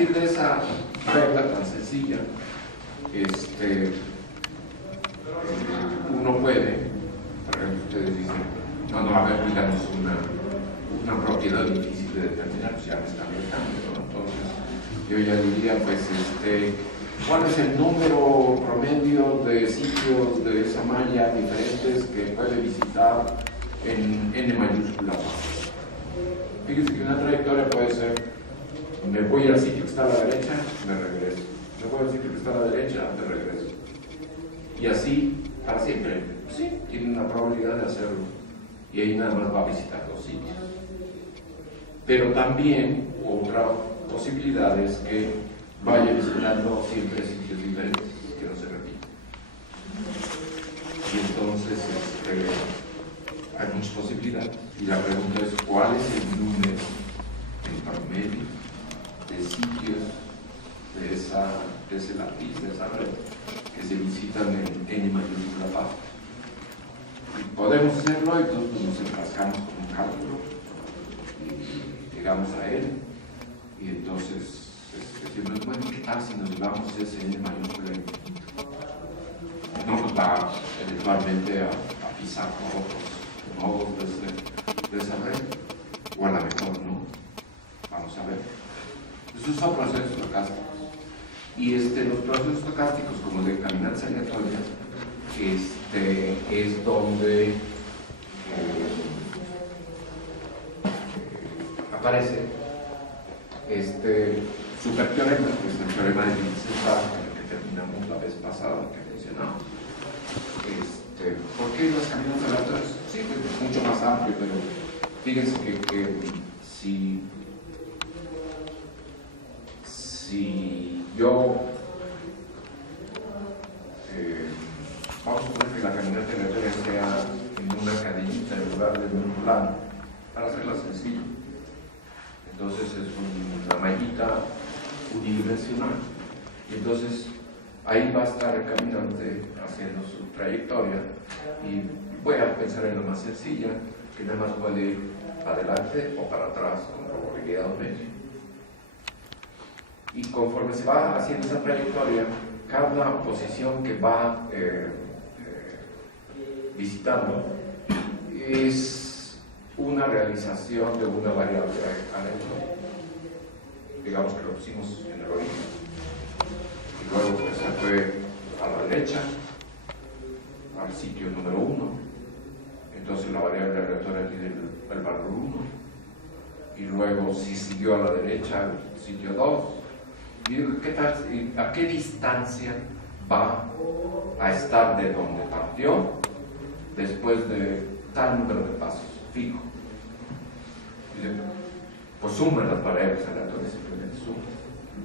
partir de esa regla tan sencilla, uno puede, por ejemplo, ustedes dicen, no, a ver, digamos una propiedad difícil de determinar, pues ya me están dejando, ¿no? Entonces, yo ya diría, pues, ¿cuál es el número promedio de sitios de esa malla diferentes que puede visitar en N mayúscula? Fíjense que una trayectoria puede ser, me voy al sitio que está a la derecha, me regreso. Me voy al sitio que está a la derecha, me regreso. Y así, para siempre. Sí, tiene una probabilidad de hacerlo. Y ahí nada más va a visitar 2 sitios. Pero también otra posibilidad es que vaya visitando siempre sitios diferentes, que no se repitan. Y entonces hay muchas posibilidades. Y la pregunta es, ¿cuál es el número en promedio de sitios de ese lápiz, de esa red, que se visitan en N mayúscula pasos? Y podemos hacerlo, entonces nos enfrascamos con un cálculo y llegamos a él. Y entonces decimos, bueno, ¿qué tal si nos llevamos ese N mayúscula? No nos va eventualmente a pisar por otros nodos de esa red, o a lo mejor no. Vamos a ver. Esos son procesos estocásticos. Y los procesos estocásticos, como de caminantes aleatorias, es donde aparece superteorema, que es el teorema de Linz-Stark, con el que terminamos la vez pasada, que mencionamos. ¿Por qué las caminatas aleatorias? Sí, es mucho más amplio, pero fíjense que si yo vamos a suponer que la caminata aleatoria sea en una cadenita en lugar de en un plano, para hacerla sencilla. Entonces es una mallita unidimensional. Y entonces ahí va a estar el caminante haciendo su trayectoria y voy a pensar en lo más sencilla, que nada más puede ir adelante o para atrás con probabilidad media. Y conforme se va haciendo esa trayectoria, cada posición que va visitando es una realización de una variable aleatoria. Digamos que lo pusimos en el origen. Y luego pues, se fue a la derecha, al sitio número 1. Entonces la variable aleatoria tiene el valor 1. Y luego si siguió a la derecha, al sitio 2. Y digo, ¿qué tal? ¿A qué distancia va a estar de donde partió después de tal número de pasos fijo? Pues suman las variables aleatorias, simplemente suman.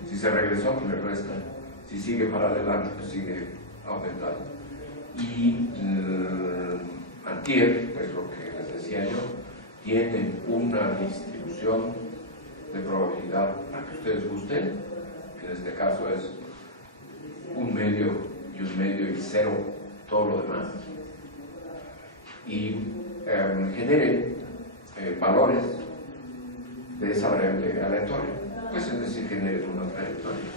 Si se regresó, pues le restan. Si sigue para adelante, pues sigue aumentando. Y Antier, que es lo que les decía yo, tiene una distribución de probabilidad para que ustedes gusten, que en este caso es 1 medio y 1 medio y 0 todo lo demás, y genere valores de esa variable aleatoria, pues es decir, genere una trayectoria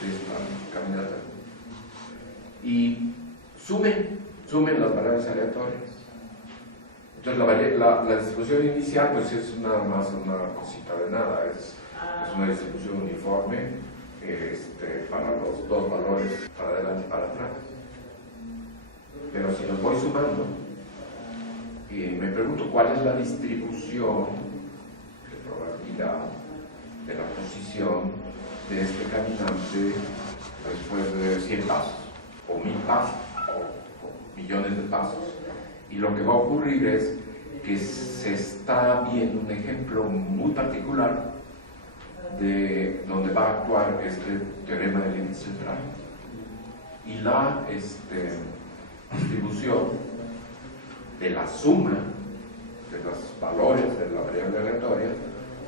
de esta caminata y sumen las variables aleatorias. Entonces la distribución inicial pues es nada más una cosita de nada, es una distribución uniforme para los dos valores, para adelante y para atrás. Pero si los voy sumando y me pregunto cuál es la distribución de probabilidad de la posición de este caminante después de 100 pasos o 1000 pasos o millones de pasos, y lo que va a ocurrir es que se está viendo un ejemplo muy particular de donde va a actuar este teorema del índice central, y la distribución de la suma de los valores de la variable aleatoria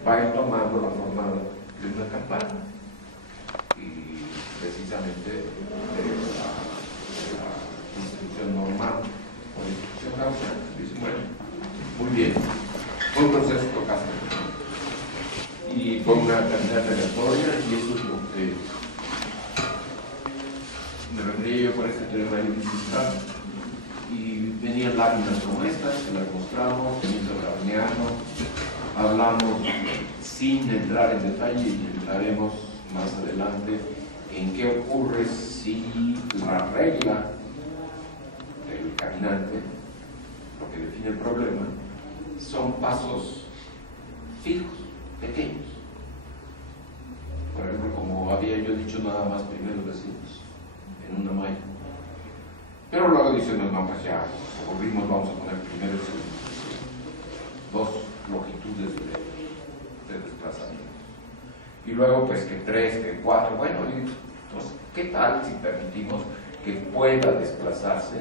va a ir tomando la forma de una campana, y precisamente de la distribución normal o distribución gaussiana. Dicen, bueno, muy bien, fue un proceso estocástico y fue una manera aleatoria, y eso es lo que me vendría yo por este teorema ilimitado. Y venían láminas como estas, que las mostramos, teniendo browniano, hablamos sin entrar en detalle, y entraremos más adelante en qué ocurre si la regla del caminante, lo que define el problema, son pasos fijos, pequeños. Por ejemplo, como había yo dicho, nada más primeros vecinos en una malla. Pero luego dicen, no, pues ya, como ritmos vamos a poner primeros dos longitudes de desplazamiento. Y luego, pues que 3, que 4, bueno, pues, ¿qué tal si permitimos que pueda desplazarse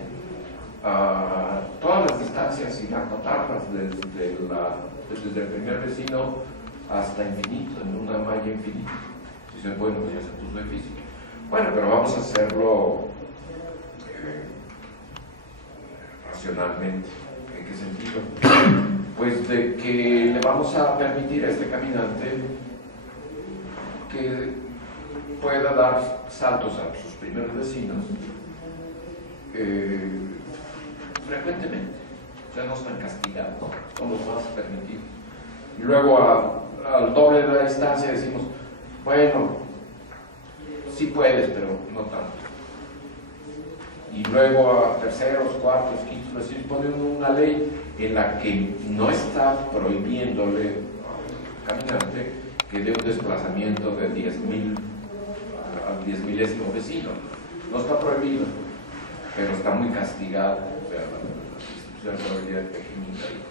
a todas las distancias sin acotarlas desde el primer vecino hasta infinito, en una malla infinita? Dicen, bueno, pues ya se puso difícil. Bueno, pero vamos a hacerlo racionalmente. ¿En qué sentido? Pues de que le vamos a permitir a este caminante que pueda dar saltos a sus primeros vecinos frecuentemente, o sea, no están castigados, son los más permitidos. Y luego al doble de la distancia decimos, bueno, sí puedes, pero no tanto. Y luego a terceros, cuartos, quintos vecinos ponen una ley en la que no está prohibiéndole al caminante que dé un desplazamiento de 10.000 al 10.000º vecino. No está prohibido, pero está muy castigado, o sea, la probabilidad es pequeñita ahí.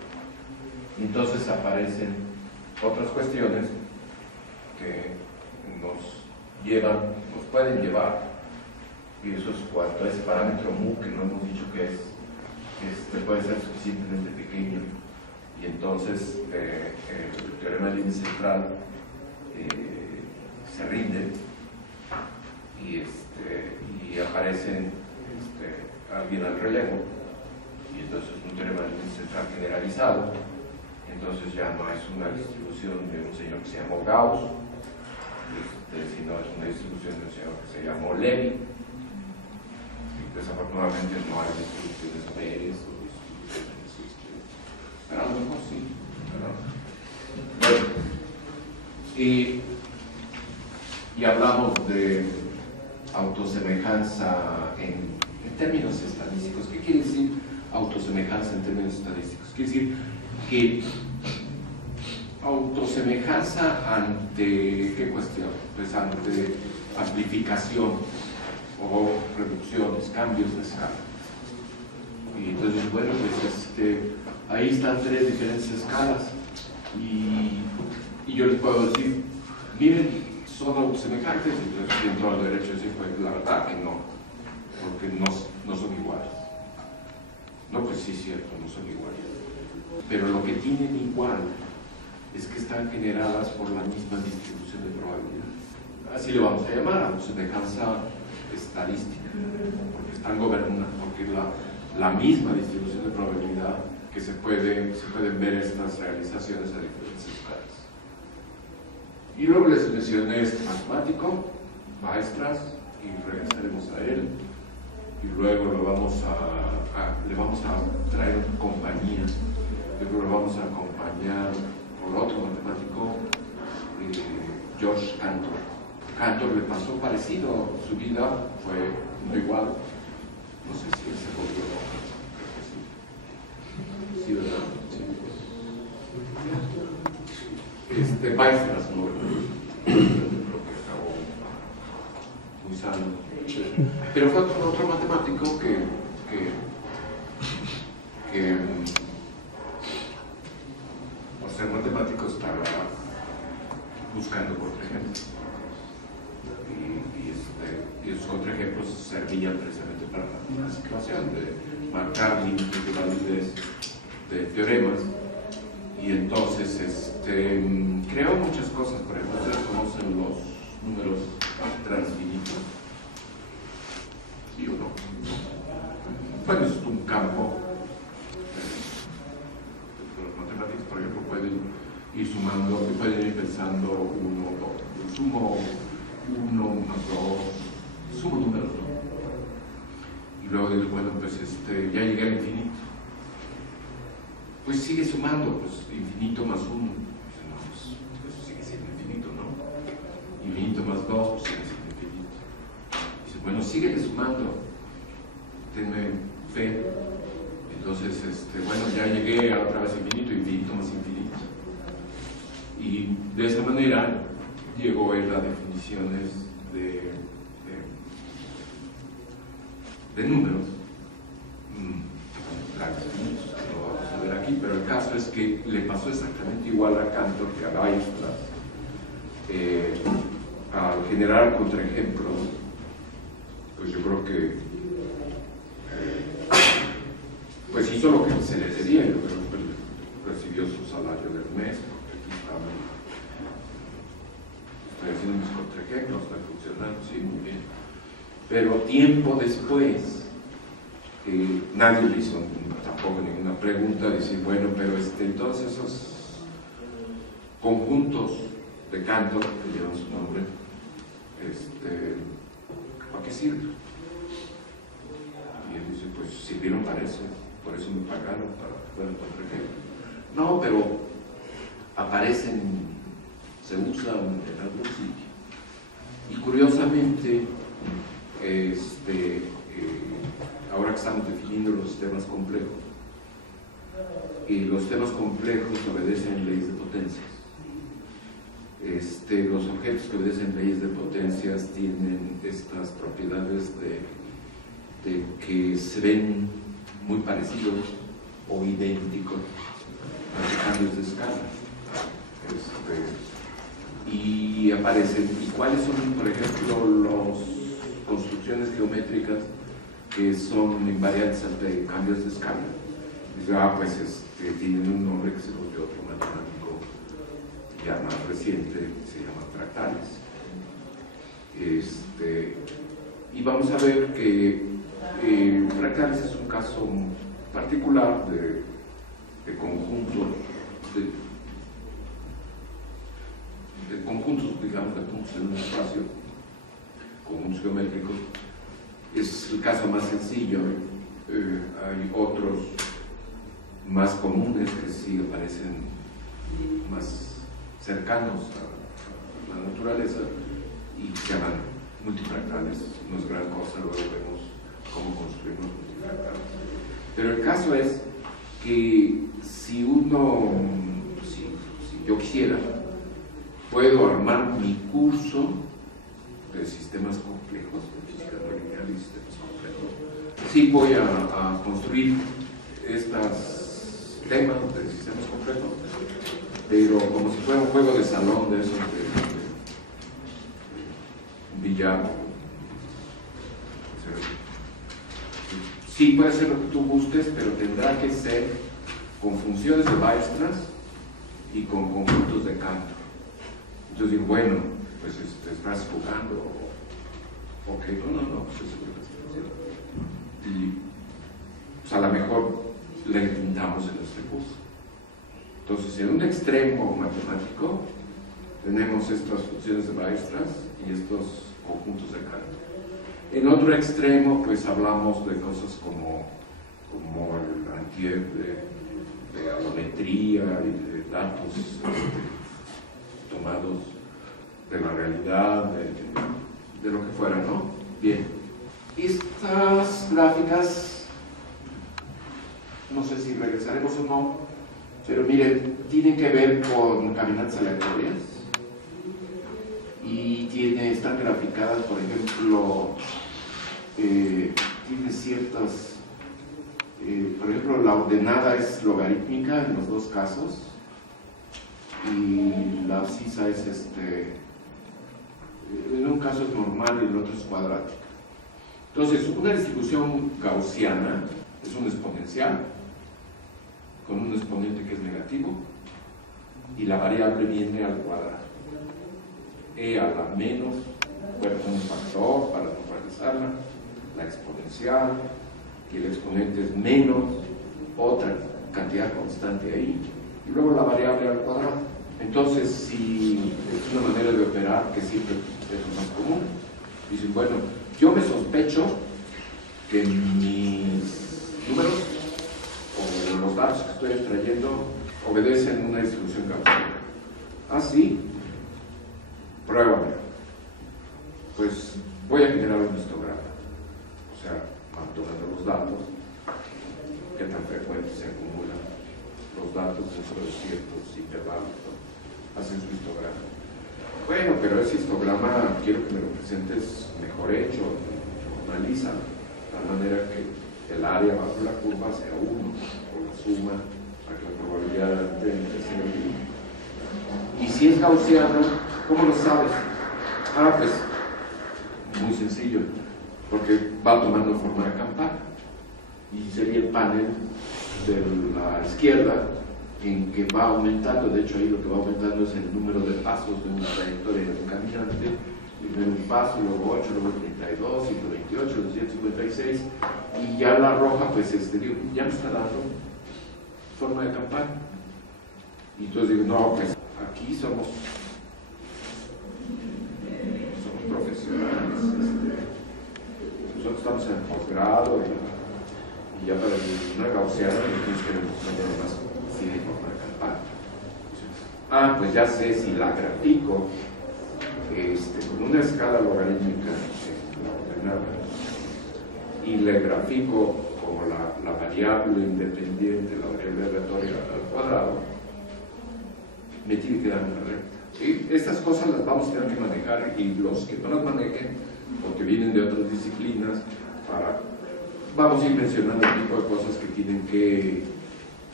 Y entonces aparecen otras cuestiones que nos pueden llevar, y eso es cuanto a ese parámetro mu, que no hemos dicho que puede ser suficientemente pequeño, y entonces el teorema del límite central se rinde y aparecen alguien al relevo, y entonces un teorema del límite central generalizado. Entonces ya no es una distribución de un señor que se llamó Gauss, sino es una distribución de un señor que se llamó Levy. Desafortunadamente no hay distribuciones Pérez o distribuciones, pero a lo mejor sí. Bueno, y hablamos de autosemejanza en términos estadísticos. ¿Qué quiere decir autosemejanza en términos estadísticos? Quiere decir que autosemejanza ante ¿qué cuestión? Pues ante amplificación o reducciones, cambios de escala. Y entonces, bueno, pues ahí están 3 diferentes escalas y yo les puedo decir, miren, son autosemejantes. Entonces entro al derecho de decir, pues la verdad que no, porque no son iguales. No, pues sí, cierto, no son iguales. Pero lo que tienen igual es que están generadas por la misma distribución de probabilidad. Así le vamos a llamar, autosemejanza estadística, porque están gobernadas, porque la misma distribución de probabilidad que se pueden ver estas realizaciones a diferentes escalas. Y luego les mencioné este matemático, Weierstrass, y regresaremos a él, y luego le vamos a traer compañía. Luego lo vamos a acompañar por otro matemático, George Cantor. Cantor le pasó parecido, su vida fue no igual. No sé si él se volvió loco, creo que sí. Sí, ¿verdad? Sí. Weierstrass no, creo que acabó muy sano. Pero fue otro matemático que por ser matemático estaba buscando contraejemplos. Y esos contraejemplos servían precisamente para la situación de marcar límites de validez de teoremas. Y entonces creó muchas cosas. Por ejemplo, ustedes conocen los números transfinitos, ¿sí o no? Bueno, es un campo. Los matemáticos, por ejemplo, pueden ir sumando, pueden ir pensando 1, 2. sumo 1 más 2, sumo números, ¿no? Y luego digo, bueno, pues ya llegué al infinito. Pues sigue sumando, pues infinito más 1. No, pues eso sigue siendo infinito, ¿no? Infinito más 2, pues sigue siendo infinito. Dice, bueno, síguele sumando, tenme fe. Entonces, bueno, ya llegué a otra vez infinito, infinito más infinito. Y de esa manera llegó él a definiciones de números. Lo vamos a ver aquí, pero el caso es que le pasó exactamente igual a Cantor que a Weierstrass. Al generar contraejemplos, pues yo creo que pues hizo lo que se le pedía. Yo creo que recibió su salario del mes, porque aquí estoy haciendo mis contraejemplos, está funcionando, sí, muy bien. Pero tiempo después, nadie le hizo tampoco ninguna pregunta, decir, bueno, pero entonces esos conjuntos de Cantor, que llevan su nombre, ¿para qué sirven? Y él dice, pues sirvieron para eso, por eso me pagaron, para que fueran contraejemplos. No, pero aparecen, se usan en algún sitio. Y curiosamente, ahora que estamos definiendo los sistemas complejos, y los sistemas complejos obedecen leyes de potencias. Los objetos que obedecen leyes de potencias tienen estas propiedades de que se ven muy parecidos o idénticos a cambios de escala. Y aparecen, ¿y cuáles son, por ejemplo, las construcciones geométricas que son invariantes ante cambios de escala? Dice, pues tienen un nombre que se volvió otro matemático ya más reciente, se llama fractales. Y vamos a ver que fractales es un caso particular de conjuntos, de conjuntos, digamos, de puntos en un espacio, conjuntos geométricos. Es el caso más sencillo. Hay otros más comunes que sí aparecen más cercanos a la naturaleza y se llaman multifractales. No es gran cosa, luego vemos cómo construimos multifractales. Pero el caso es que si yo quisiera, puedo armar mi curso de sistemas complejos, de física no lineal y sistemas complejos. Sí voy a construir estos temas de sistemas complejos, pero como si fuera un juego de salón de esos de billar. Sí, puede ser lo que tú gustes, pero tendrá que ser con funciones de Weierstrass y con conjuntos de Cantor. Entonces digo, bueno, pues estás jugando, ok, no, pues eso es lo que estoy haciendo. Y pues a lo mejor le pintamos en este curso. Entonces, en un extremo matemático tenemos estas funciones de Weierstrass y estos conjuntos de Cantor. En otro extremo, pues hablamos de cosas como el antier de alometría y de datos tomados de la realidad, de lo que fuera, ¿no? Bien, estas gráficas, no sé si regresaremos o no, pero miren, tienen que ver con caminatas aleatorias y están graficadas, por ejemplo, tiene ciertas, por ejemplo, la ordenada es logarítmica en los dos casos y la abscisa es en un caso es normal y en el otro es cuadrática. Entonces, una distribución gaussiana es un exponencial con un exponente que es negativo y la variable viene al cuadrado. E a la menos, bueno, un factor para normalizarla, la exponencial, y el exponente es menos otra cantidad constante ahí, y luego la variable al cuadrado. Entonces, si es una manera de operar que siempre es lo más común, dicen, bueno, yo me sospecho que mis números o los datos que estoy extrayendo obedecen una distribución gaussiana. Ah, sí, pruébame. Pues voy a generar un histograma, o sea, van tomando los datos, qué tan frecuentes se acumulan los datos dentro de ciertos intervalos, ¿no? Hacen su histograma. Bueno, pero ese histograma quiero que me lo presentes mejor hecho, normaliza, de tal manera que el área bajo la curva sea 1, o la suma, para que la probabilidad de sea 1. Y si es gaussiana, ¿cómo lo sabes? Ah, pues muy sencillo, porque va tomando forma de campana y sería el panel de la izquierda en que va aumentando. De hecho, ahí lo que va aumentando es el número de pasos de una trayectoria de un caminante. Primero un paso, luego 8, luego 32, 128, 256, y ya la roja, pues ya me está dando forma de campana. Y entonces digo, no, pues aquí somos profesionales, nosotros estamos en posgrado y ya para una gaussiana nosotros queremos tener más así de forma de campana. Ah, pues ya sé, si la grafico con una escala logarítmica ordenada y le grafico como la variable independiente, la variable aleatoria al cuadrado, me tiene que dar una recta. ¿Sí? Estas cosas las vamos a tener que manejar, y los que no las manejen, porque vienen de otras disciplinas, vamos a ir mencionando el tipo de cosas que tienen que,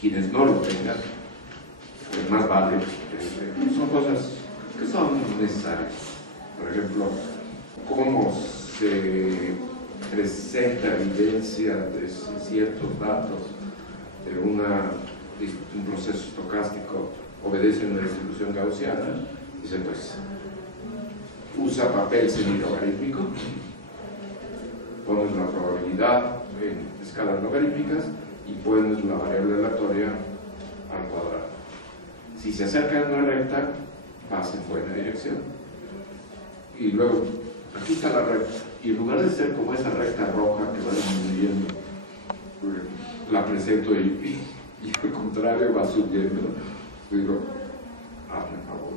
quienes no lo tengan, pues más vale, son cosas que son necesarias. Por ejemplo, cómo se presenta evidencia de ciertos datos de un proceso estocástico obedece a una distribución gaussiana. Dice, pues, usa papel semilogarítmico, pones la probabilidad en escalas logarítmicas y pones la variable aleatoria al cuadrado. Si se acerca a una recta, vas en buena dirección. Y luego, aquí está la recta, y en lugar de ser como esa recta roja que va disminuyendo, la presento y al contrario va subiendo. Digo, hazme favor,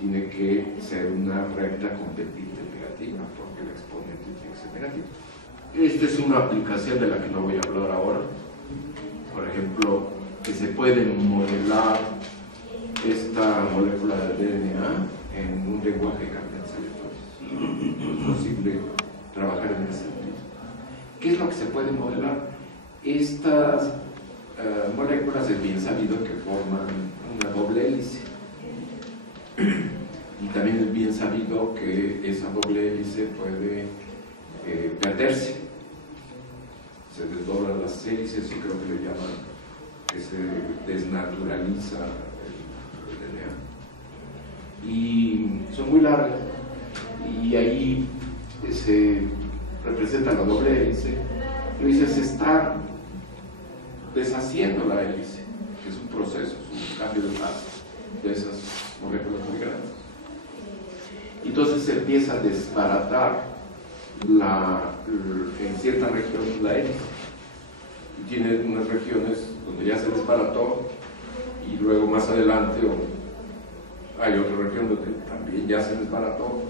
tiene que ser una recta con pendiente negativa, porque el exponente tiene que ser negativo. Esta es una aplicación de la que no voy a hablar ahora. Por ejemplo, que se puede modelar esta molécula de DNA en un lenguaje de cambiantes aleatorios. Es posible trabajar en ese sentido. ¿Qué es lo que se puede modelar? Estas moléculas es bien sabido que forman una doble hélice, y también es bien sabido que esa doble hélice puede perderse, se desdoblan las hélices y creo que le llaman que se desnaturaliza el DNA, y son muy largas, y ahí se representa la doble hélice, y dice, se está deshaciendo la hélice, que es un proceso, es un cambio de fase de esas moléculas muy grandes. Entonces se empieza a desbaratar en ciertas regiones la hélice, y tiene unas regiones donde ya se desbarató, y luego más adelante hay otra región donde también ya se desbarató,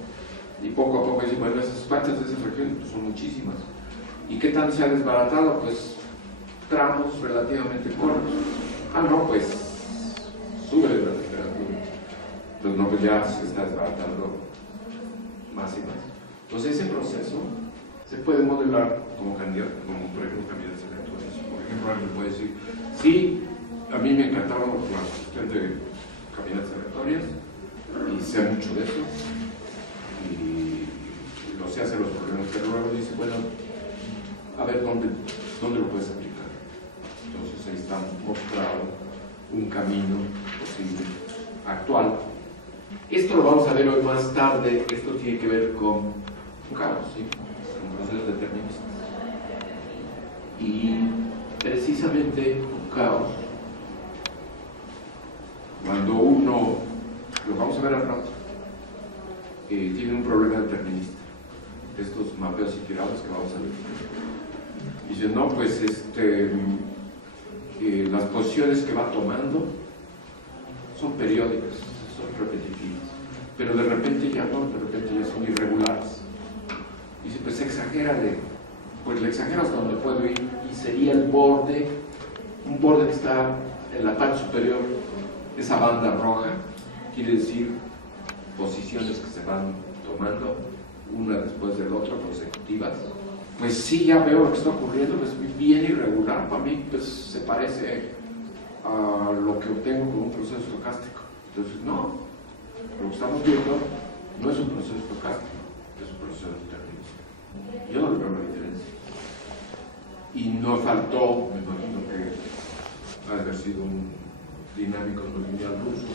y poco a poco dicen, bueno, esas partes de esas regiones pues, son muchísimas. ¿Y qué tanto se ha desbaratado? Pues tramos relativamente cortos. Ah, no, pues sube la temperatura. Entonces, no, pues ya se está desbaratando más y más. Entonces, ese proceso se puede modelar como candidato, como por ejemplo candidatos aleatorios. Por ejemplo, alguien puede decir, sí, a mí me encantaba la cuestión de caminatas aleatorias, y sé mucho de eso, y lo sé hacer los problemas, pero luego dice, bueno, a ver dónde lo puedes aplicar. Entonces ahí está mostrado un camino posible actual. Esto lo vamos a ver hoy más tarde. Esto tiene que ver con un caos, ¿sí? Con procesos deterministas. Y precisamente un caos Cuando uno, lo vamos a ver al rato, tiene un problema determinista, estos mapeos iterados que vamos a ver. Dice, no, pues las posiciones que va tomando son periódicas, son repetitivas, pero de repente ya no, de repente ya son irregulares. Dice, pues exagérale, pues le exagero hasta donde puedo ir, y sería el borde, un borde que está en la parte superior, esa banda roja, quiere decir posiciones que se van tomando una después del otro, consecutivas. Pues sí, ya veo lo que está ocurriendo, pues bien irregular, para mí pues se parece a lo que obtengo con un proceso estocástico. Entonces, no, lo que estamos viendo no es un proceso estocástico, es un proceso determinista. Yo no le veo la diferencia. Y no faltó, me imagino que ha de haber sido un dinámico no lineal ruso,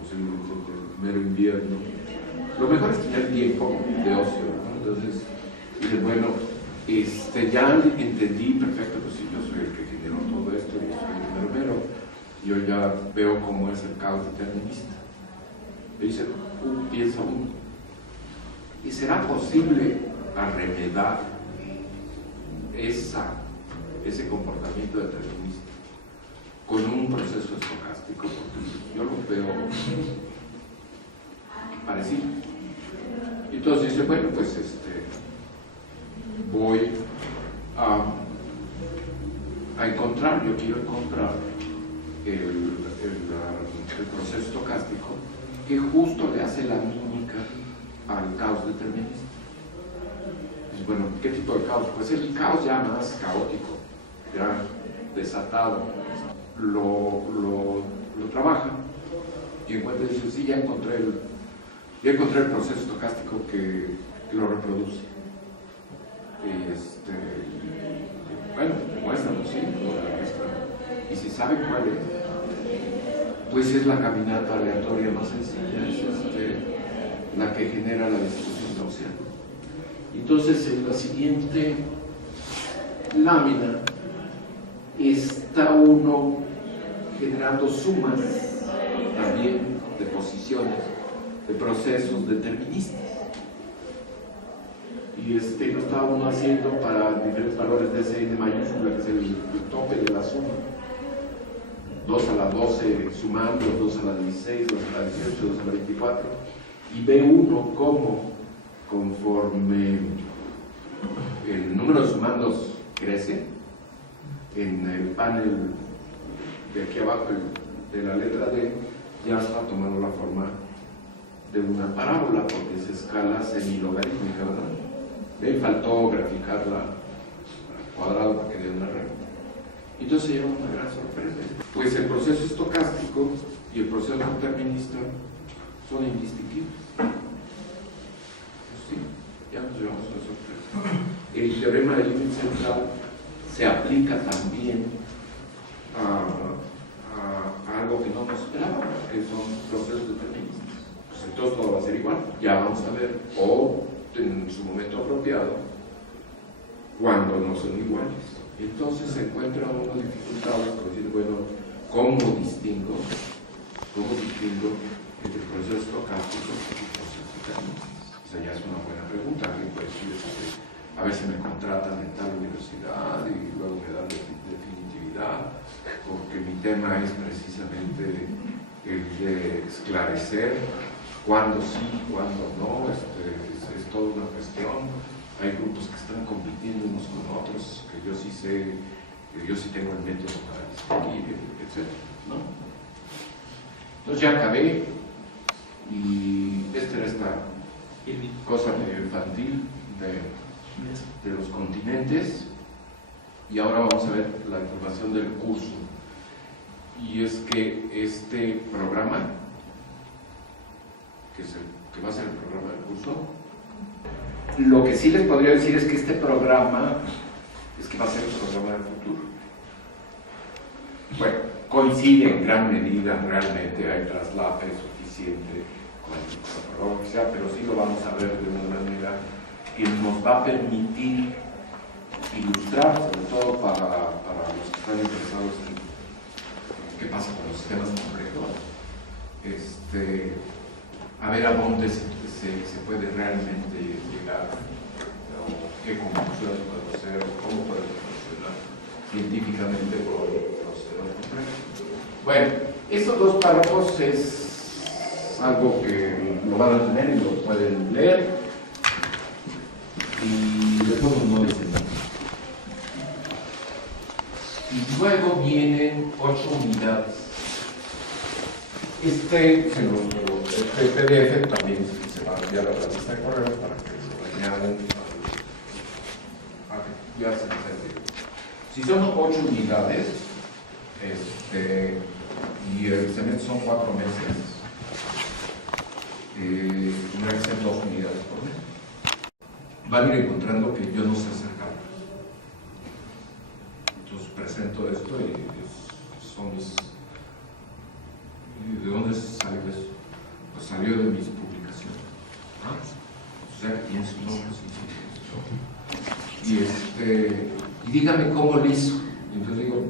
posiblemente del mero invierno. Lo mejor es tener tiempo de ocio, ¿no? Entonces, dices, bueno, ya entendí perfecto, pues sí, yo soy el que generó todo esto, yo soy el mero, yo ya veo cómo es el caos determinista. Y dice, piensa uno, ¿y será posible arremedar ese comportamiento determinista con un proceso estocástico? Porque yo lo veo parecido. Y entonces dice, bueno, pues voy a encontrar, yo quiero encontrar el proceso estocástico que justo le hace la mímica al caos determinista. Dice, bueno, ¿qué tipo de caos? Pues el caos ya más caótico, ya desatado, lo trabaja y encuentra, dice, sí, ya encontré el proceso estocástico que lo reproduce. Bueno, muéstranos, sí, y si saben cuál es, pues es la caminata aleatoria más sencilla, es la que genera la distribución gaussiana. Entonces, en la siguiente lámina está uno generando sumas también de posiciones, de procesos deterministas. Y lo estaba uno haciendo para diferentes valores de ese n mayúscula, que es el tope de la suma. 2 a la 12 sumando, 2 a la 16, 2 a la 18, 2 a la 24. Y ve uno cómo, conforme el número de sumandos crece, en el panel de aquí abajo de la letra D, ya está tomando la forma de una parábola, porque es escala semilogarítmica, ¿verdad? Le faltó graficarla cuadrada para que dé una recta. Entonces se lleva una gran sorpresa. Pues el proceso estocástico y el proceso determinista son indistinguibles. Pues sí, ya nos llevamos una sorpresa. El teorema del límite central se aplica también a algo que no nos esperábamos, que son procesos deterministas. Pues entonces todo va a ser igual, ya vamos a ver, o en su momento apropiado, cuando no son iguales. Entonces se encuentra uno dificultado por decir, bueno, ¿cómo distingo entre el proceso estocástico y el proceso determinista? Esa ya es una buena pregunta. Alguien puede decir, a ver si me contratan en tal universidad y luego me dan definitividad, porque mi tema es precisamente el de esclarecer cuándo sí, cuándo no, es toda una cuestión. Hay grupos que están compitiendo unos con otros, que yo sí sé, que yo sí tengo el método para distinguir, etc., ¿no? Entonces ya acabé, y esta era esta cosa medio infantil de los continentes, y ahora vamos a ver la información del curso. Y es que este programa, que va a ser el programa del curso, lo que sí les podría decir es que este programa va a ser el programa del futuro. Bueno, coincide en gran medida, realmente hay traslape suficiente con el programa que sea, pero sí lo vamos a ver de una manera que nos va a permitir ilustrar, sobre todo para los que están interesados en qué pasa con los sistemas complejos, a ver a dónde se puede realmente llegar, o qué conclusiones puede hacer, cómo puede funcionar científicamente con los sistemas complejos. Bueno, estos dos párrafos es algo que lo van a tener y lo pueden leer, y después no dicen nada. Y luego vienen 8 unidades. Este PDF también se va a enviar a la lista de correo para que lo añaden. Ya se entendió. Si son 8 unidades, y el semestre son 4 meses, tendrá que ser 2 unidades por mes. Van a ir encontrando que yo no sé hacer cálculos. Entonces presento esto y son mis... ¿De dónde salió eso? Pues salió de mis publicaciones. O sea que tiene su nombre, y dígame cómo lo hizo. Y entonces digo,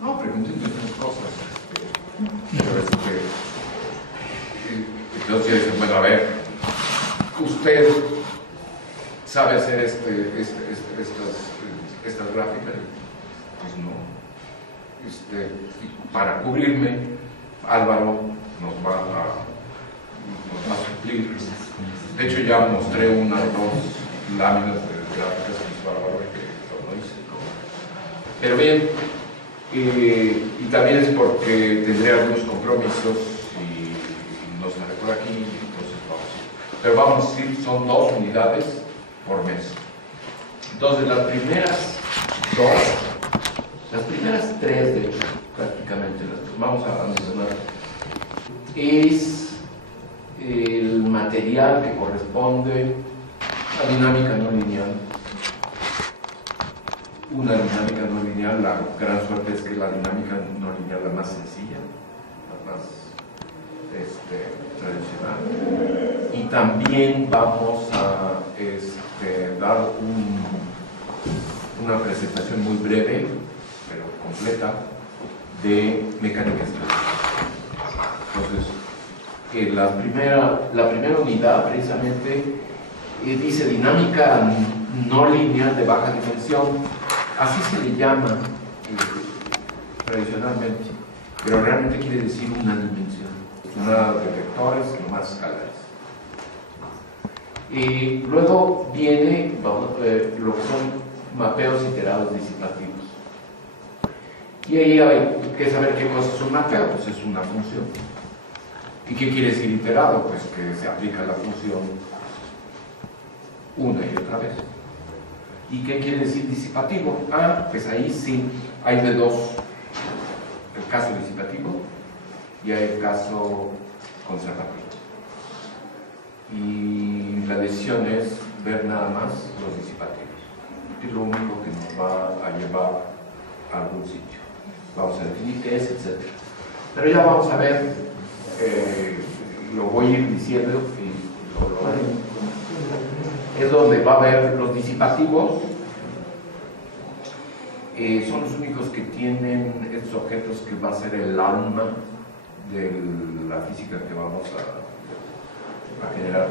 no, pregúntenme otras cosas. Pero entonces yo digo, bueno, a ver, usted sabe hacer estas gráficas. Pues no. Para cubrirme, Álvaro nos va a suplir. De hecho, ya mostré unas 2 láminas de gráficas que hizo Álvaro, que lo hice. Pero bien, y también es porque tendré algunos compromisos y no estaré por aquí, entonces vamos. Pero vamos a decir, son 2 unidades por mes. Entonces, las primeras 3, de hecho, prácticamente las vamos a mencionar, es el material que corresponde a dinámica no lineal. Una dinámica no lineal, la gran suerte es que la dinámica no lineal es la más sencilla, la más tradicional. Y también vamos a dar una presentación muy breve, pero completa, de mecánica estadística. Entonces, la primera unidad precisamente dice dinámica no lineal de baja dimensión, así se le llama tradicionalmente, pero realmente quiere decir una dimensión, nada de vectores, nomás escalares. Y luego viene lo que son mapeos iterados disipativos. Y ahí hay que saber qué cosa es un mapeo, pues es una función. ¿Y qué quiere decir iterado? Pues que se aplica la función una y otra vez. ¿Y qué quiere decir disipativo? Pues ahí sí hay de 2, el caso disipativo y hay el caso conservativo. Y la decisión es ver nada más los disipativos, que es lo único que nos va a llevar a algún sitio. Vamos a definir qué es, etc. Pero ya vamos a ver, lo voy a ir diciendo y lo veremos. Es donde va a haber los disipativos, son los únicos que tienen estos objetos que va a ser el alma de la física que vamos a generar,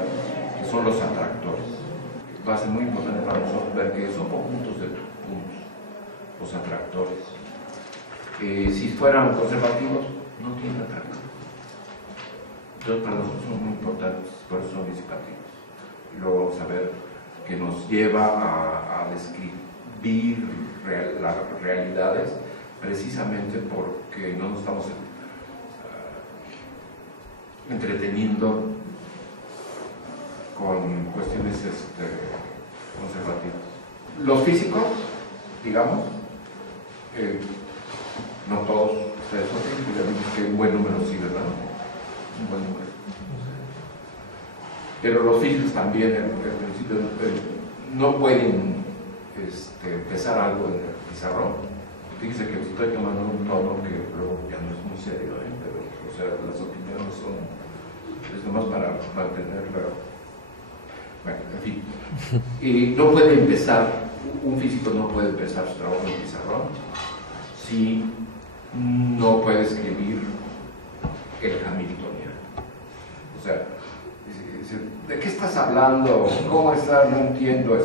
que son los atractores. Va a ser muy importante para nosotros ver que son conjuntos de puntos, los atractores. Si fueran conservativos, no tienen atractor. Entonces para nosotros son muy importantes, por eso son disipativos. Y luego vamos a ver que nos lleva a describir las realidades precisamente porque no nos estamos entreteniendo con cuestiones conservativas. Los físicos, digamos, no todos, ustedes son físicos, que un buen número sí, ¿verdad? Un buen número. Pero los físicos también, en principio, no pueden pesar algo en el pizarrón. Fíjense que estoy tomando un tono que luego ya no es muy serio, pero o sea, las opiniones son, es nomás para mantenerla. Bueno, en fin. Y no puede empezar, un físico no puede empezar su trabajo en el pizarrón si no puede escribir el hamiltoniano. O sea, ¿de qué estás hablando? ¿Cómo estás? No entiendo.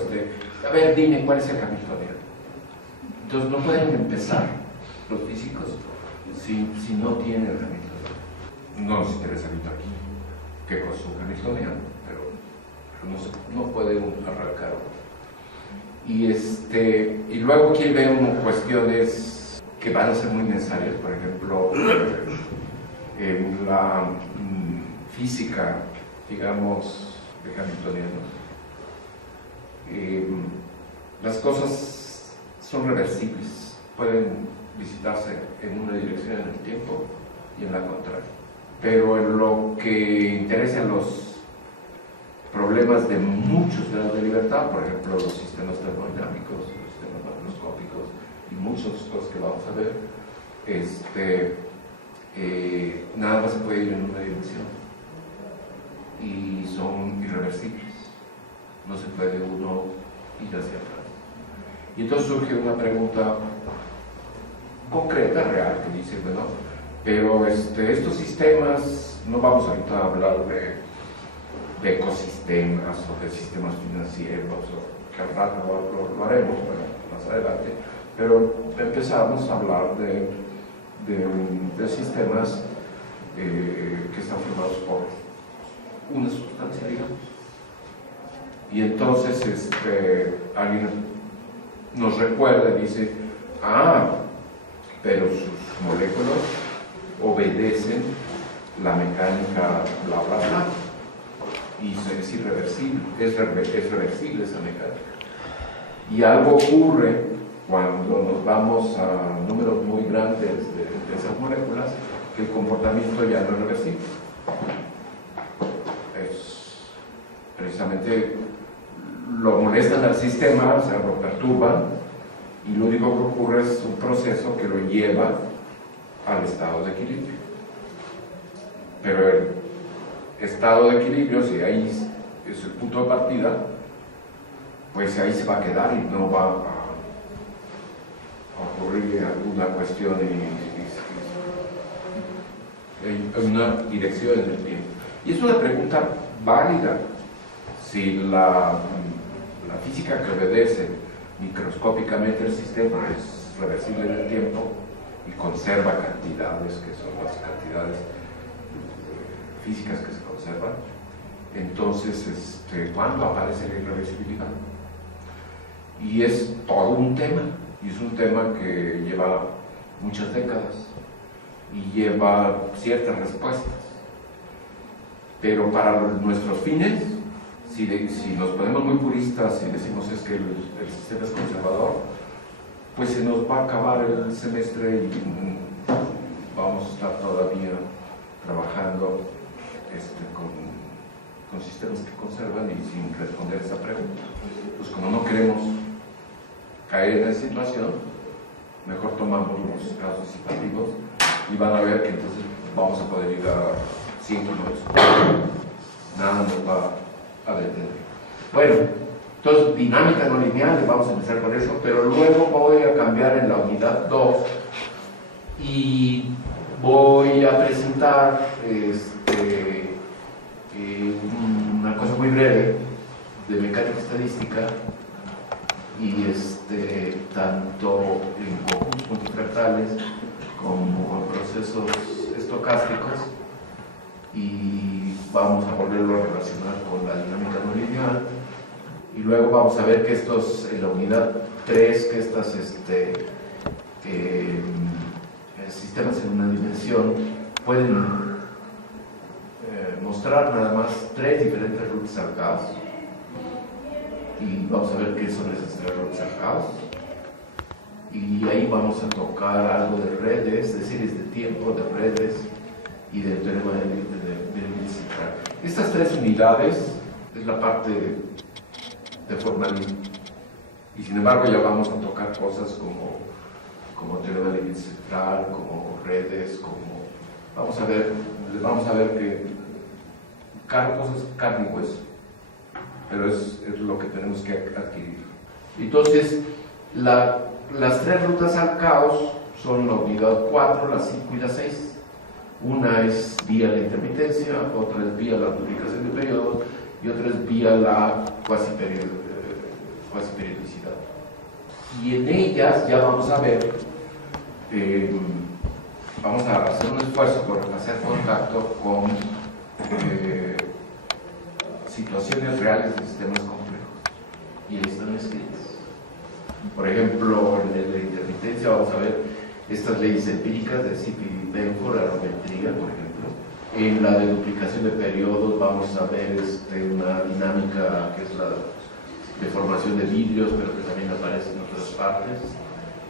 A ver, dime, ¿cuál es el hamiltoniano? Entonces no pueden empezar los físicos si no tienen el hamiltoniano. No nos interesa ahorita aquí qué cosa es un hamiltoniano, pero no pueden arrancar. Y luego aquí vemos cuestiones que van a ser muy necesarias, por ejemplo, en la física, digamos, de hamiltonianos. Las cosas son reversibles, pueden visitarse en una dirección en el tiempo y en la contraria. Pero en lo que interesa a los problemas de muchos grados de libertad, por ejemplo, los sistemas termodinámicos, los sistemas macroscópicos y muchas cosas que vamos a ver, nada más se puede ir en una dirección y son irreversibles. No se puede uno ir hacia atrás. Y entonces surge una pregunta concreta, real, que dice, bueno, pero estos sistemas, no vamos ahorita a hablar de ecosistemas o de sistemas financieros, o que al rato lo haremos más adelante, pero empezamos a hablar de sistemas que están formados por una sustancia, digamos. Y entonces alguien nos recuerda y dice, pero sus moléculas obedecen la mecánica bla bla bla, y es irreversible, es reversible esa mecánica. Y algo ocurre cuando nos vamos a números muy grandes de esas moléculas, que el comportamiento ya no es reversible. Precisamente lo molestan al sistema, o sea, lo perturban, y lo único que ocurre es un proceso que lo lleva al estado de equilibrio. Pero el estado de equilibrio, si ahí es el punto de partida, pues ahí se va a quedar y no va a ocurrir alguna cuestión en una dirección en el tiempo. Y es una pregunta válida. Si la física que obedece microscópicamente el sistema es reversible en el tiempo y conserva cantidades que son las cantidades físicas que se conservan, entonces ¿cuándo aparece la irreversibilidad? Y es todo un tema, y es un tema que lleva muchas décadas y lleva ciertas respuestas, pero para nuestros fines, si nos ponemos muy puristas y decimos es que el sistema es conservador, pues se nos va a acabar el semestre y vamos a estar todavía trabajando con sistemas que conservan y sin responder esa pregunta. Pues como no queremos caer en esa situación, mejor tomamos los casos situativos y van a ver que entonces vamos a poder ir a 100 kilómetros. Nada nos va a detener. Bueno, entonces dinámica no lineal, vamos a empezar con eso, pero luego voy a cambiar en la unidad 2 y voy a presentar una cosa muy breve de mecánica estadística y tanto en conjuntos multifractales como en procesos estocásticos, y vamos a volverlo a relacionar con la dinámica no lineal, y luego vamos a ver que estos, en la unidad 3, que estas sistemas en una dimensión pueden mostrar nada más 3 diferentes rutas al caos, y vamos a ver qué son esas 3 rutas al caos, y ahí vamos a tocar algo de redes, de series de tiempo, de redes y del teorema de límite central. Estas 3 unidades es la parte de formalismo, y sin embargo ya vamos a tocar cosas como teorema de límite central, como redes, como vamos a ver que cada cosa es carne y hueso, pero es lo que tenemos que adquirir. Entonces las 3 rutas al caos son la unidad 4, la 5 y la 6. Una es vía la intermitencia, otra es vía la duplicación de periodos y otra es vía la cuasiperiodicidad. Y en ellas ya vamos a ver, vamos a hacer un esfuerzo por hacer contacto con situaciones reales de sistemas complejos. Y ahí están escritas. Por ejemplo, en la intermitencia vamos a ver estas leyes empíricas de Zipf-Benford, aerometría, por ejemplo. En la de duplicación de periodos vamos a ver una dinámica que es la de formación de vidrios, pero que también aparece en otras partes.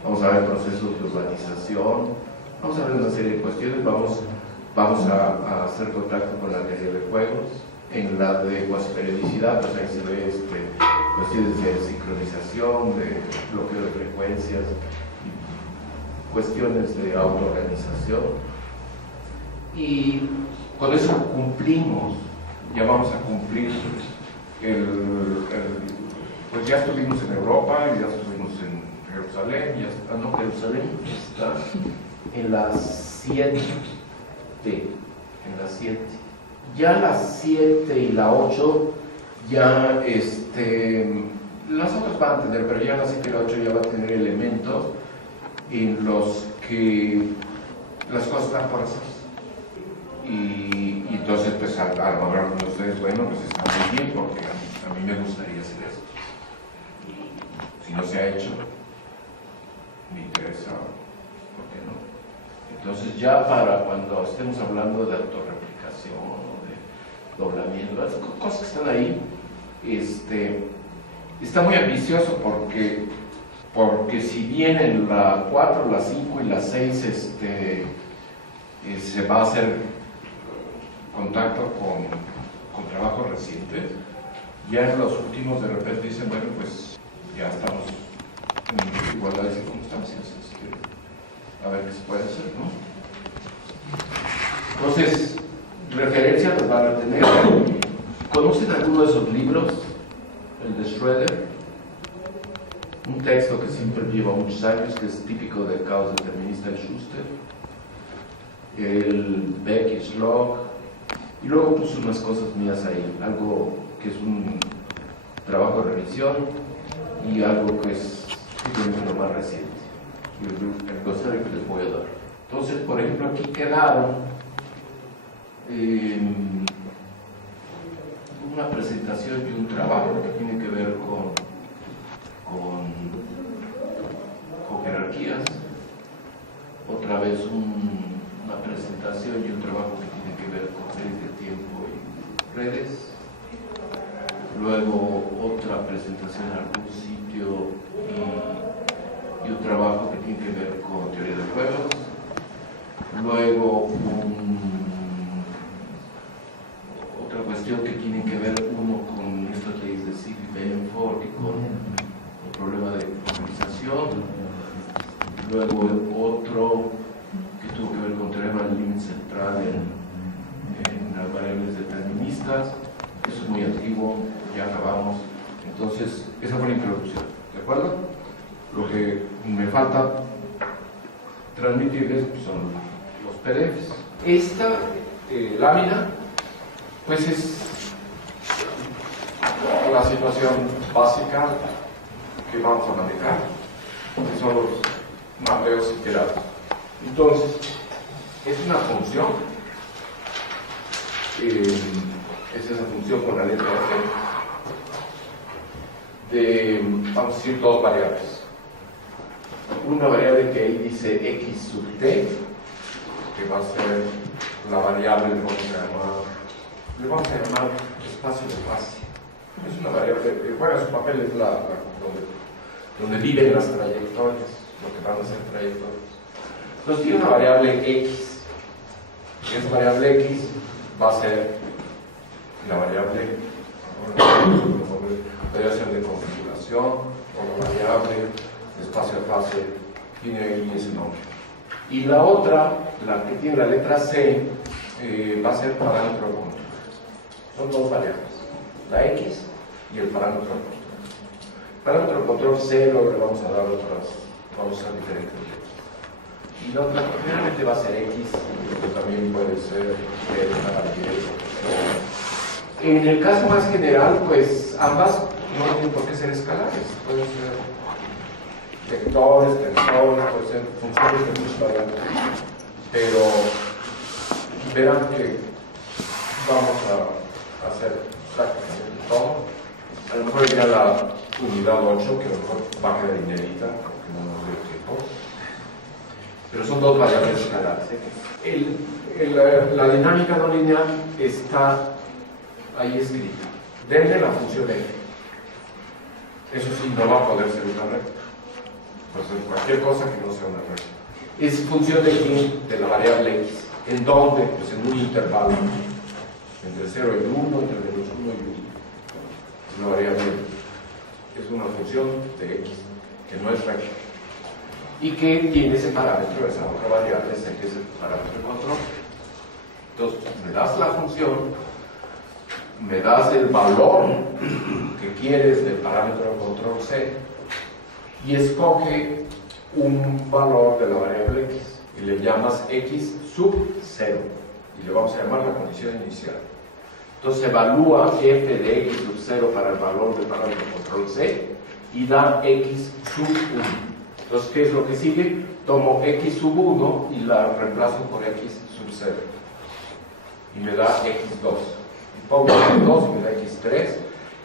Vamos a ver procesos de urbanización, vamos a ver una serie de cuestiones, vamos a hacer contacto con la teoría de juegos. En la de cuasiperiodicidad, pues ahí se ve cuestiones de sincronización, de bloqueo de frecuencias, cuestiones de autoorganización. Y con eso cumplimos, ya vamos a cumplir pues ya estuvimos en Europa, ya estuvimos en Jerusalén, Jerusalén está en las 7, Ya las 7 y la 8, ya las otras van a tener, pero ya las 7 y la 8 ya va a tener elementos en los que las cosas están por hacer. Y entonces, pues a lo mejor algunos de ustedes, bueno, pues está muy bien, porque a mí me gustaría hacer esto. Si no se ha hecho, me interesa, ¿por qué no? Entonces ya para cuando estemos hablando de autorreplicación, doblamiento, las cosas que están ahí, está muy ambicioso porque si bien en la 4, la 5 y la 6 se va a hacer contacto con trabajos recientes, ya en los últimos de repente dicen, bueno, pues ya estamos en igualdad de circunstancias, a ver qué se puede hacer, ¿no? Entonces, referencias las van a tener. ¿Conocen alguno de esos libros? El de Schroeder, un texto que siempre lleva muchos años, que es típico del caos determinista de Schuster, el Becky's Log, y luego puse unas cosas mías ahí, algo que es un trabajo de revisión y algo que es simplemente lo más reciente, el glosario que les voy a dar. Entonces, por ejemplo, aquí quedaron una presentación y un trabajo que tiene que ver con jerarquías, otra vez una presentación y un trabajo que tiene que ver con series de tiempo y redes, luego otra presentación en algún sitio y un trabajo que tiene que ver con teoría de juegos, luego otra cuestión que tiene que ver uno con estas leyes de Zipf-Benford y con el problema de organización, luego otro que tuvo que ver con teorema del límite central en las variables deterministas. Eso es muy antiguo, ya acabamos. Entonces, esa fue la introducción, ¿de acuerdo? Lo que me falta transmitirles son los PDFs. Esta lámina, pues es la situación básica que vamos a manejar, que son los mapeos iterados. Entonces, es una función, es esa función con la letra F, de, vamos a decir, dos variables. Una variable que ahí dice x sub t, que va a ser la variable, le vamos a llamar espacio de fase. Es una variable que juega su papel, es donde viven las trayectorias, lo que van a ser trayectorias. Entonces tiene una variable x, y esa variable x va a ser la variable de configuración, o la variable de espacio de fase, tiene ahí ese nombre. Y la otra, la que tiene la letra C, va a ser parámetro de control. Son dos variables, la x y el parámetro de control. El parámetro de control C lo le vamos a dar vamos a usar diferentes letras. y la otra generalmente va a ser X, pero también puede ser delta, Y. En el caso más general, pues ambas no tienen por qué ser escalares, pueden ser vectores, tensores, pueden ser funciones de muchas variables, pero verán que vamos a hacer prácticamente todo. A lo mejor ya la unidad 8, que a lo mejor va a quedar inédita, porque no nos dio tiempo. Pero son dos variables escalares. La dinámica no lineal está ahí escrita. Denle la función f. Eso sí, no va a poder ser una recta. Entonces, cualquier cosa que no sea una recta. Es función de quién, de la variable x. ¿En dónde? Pues en un intervalo. Entre 0 y 1, entre menos 1 y 1. Una variable es una función de x que no es recta y que tiene ese parámetro, esa otra variable, ese que es el parámetro de control. Entonces, me das la función, me das el valor que quieres del parámetro de control c y escoge un valor de la variable x y le llamas x sub 0 y le vamos a llamar la condición inicial. Entonces evalúa f de x sub 0 para el valor del parámetro de control c y da x sub 1. Entonces, ¿qué es lo que sigue? Tomo x sub 1 y la reemplazo por x sub 0 y me da x2. Y pongo x2 y me da x3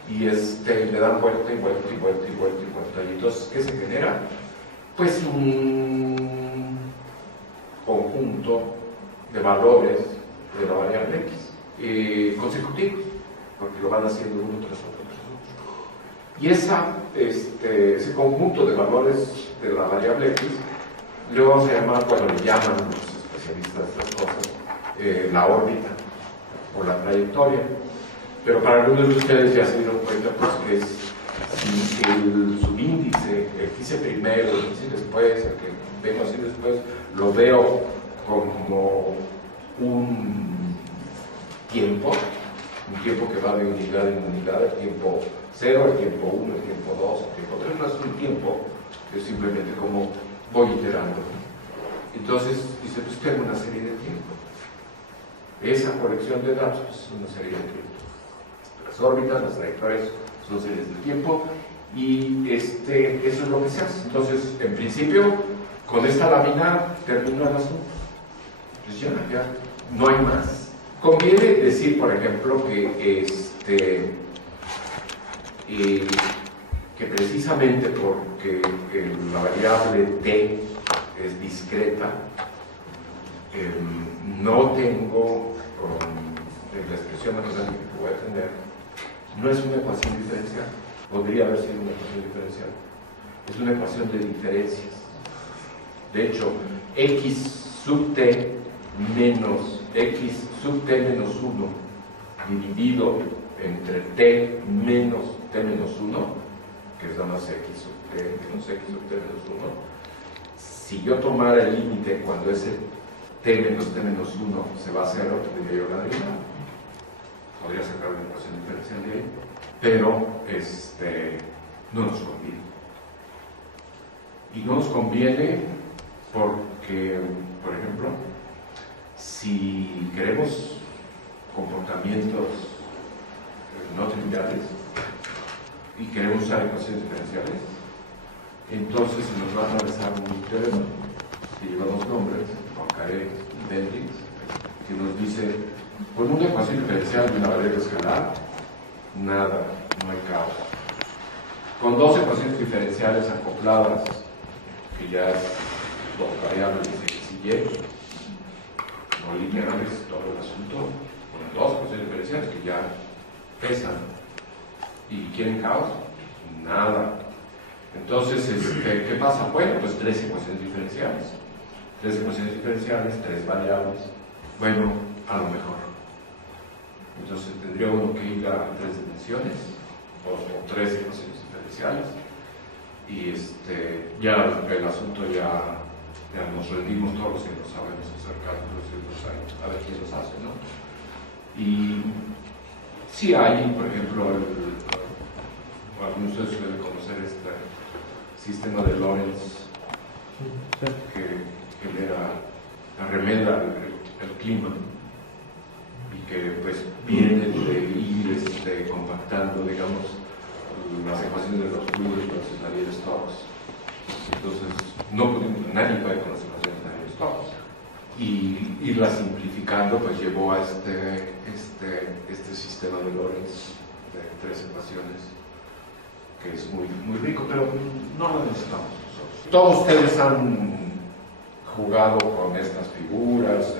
y le dan vuelta y vuelta y vuelta y vuelta y vuelta. Y entonces, ¿qué se genera? Pues un conjunto de valores de la variable x. Consecutivos, porque lo van haciendo uno tras otro. Y ese conjunto de valores de la variable x le vamos a llamar, bueno, le llaman los especialistas de estas cosas, la órbita o la trayectoria. Pero para algunos de ustedes ya se dieron cuenta pues, que es si el subíndice, el que hice primero, el que hice después, el que vengo así después, lo veo como un tiempo que va de unidad en unidad, el tiempo 0, el tiempo 1, el tiempo 2, el tiempo 3, no es un tiempo, es simplemente como voy iterando. Entonces, dice, pues tengo una serie de tiempo. Esa colección de datos es una serie de tiempo. Las órbitas, las trayectorias son series de tiempo y eso es lo que se hace. Entonces, en principio, con esta lámina termino el asunto. Pues ya no hay más. Conviene decir, por ejemplo, que precisamente porque la variable t es discreta, no tengo, la expresión más grande que voy a tener, no es una ecuación diferencial, podría haber sido una ecuación diferencial, es una ecuación de diferencias. De hecho, x sub t menos x sub t menos 1 dividido entre t menos t menos 1, que es nada más x sub t menos x sub t menos 1, si yo tomara el límite cuando ese t menos t menos 1 se va a 0, tendría yo la derivada. Podría sacar una ecuación diferencial de ahí, pero no nos conviene. Y no nos conviene porque, por ejemplo, si queremos comportamientos no triviales y queremos usar ecuaciones diferenciales, entonces se nos va a atravesar un teorema que lleva dos nombres, Poincaré y Bendix, que nos dice, con una ecuación diferencial de una variable escalar, nada, no hay caos. Con dos ecuaciones diferenciales acopladas, que ya es dos variables x y y, no lineales, todo el asunto, con dos ecuaciones diferenciales que ya pesan y quieren caos, nada. Entonces, ¿qué pasa? Bueno, pues tres ecuaciones diferenciales. Tres ecuaciones diferenciales, tres variables. Bueno, a lo mejor. Entonces tendría uno que ir a tres dimensiones o tres ecuaciones diferenciales. Y ya el asunto ya nos rendimos todos los que no sabemos hacer cálculos y a ver quién los hace, ¿no? Y sí hay, por ejemplo, algunos de ustedes deben conocer este sistema de Lorentz, que arremeda el clima y que pues viene de ir compactando, digamos, las ecuaciones de los fluidos con las Navier-Stokes. Entonces, nadie puede con las ecuaciones de Navier-Stokes. Y irla simplificando, pues llevó a este sistema de Lorentz de 3 ecuaciones, que es muy, muy rico, pero no lo necesitamos nosotros. Todos ustedes han jugado con estas figuras,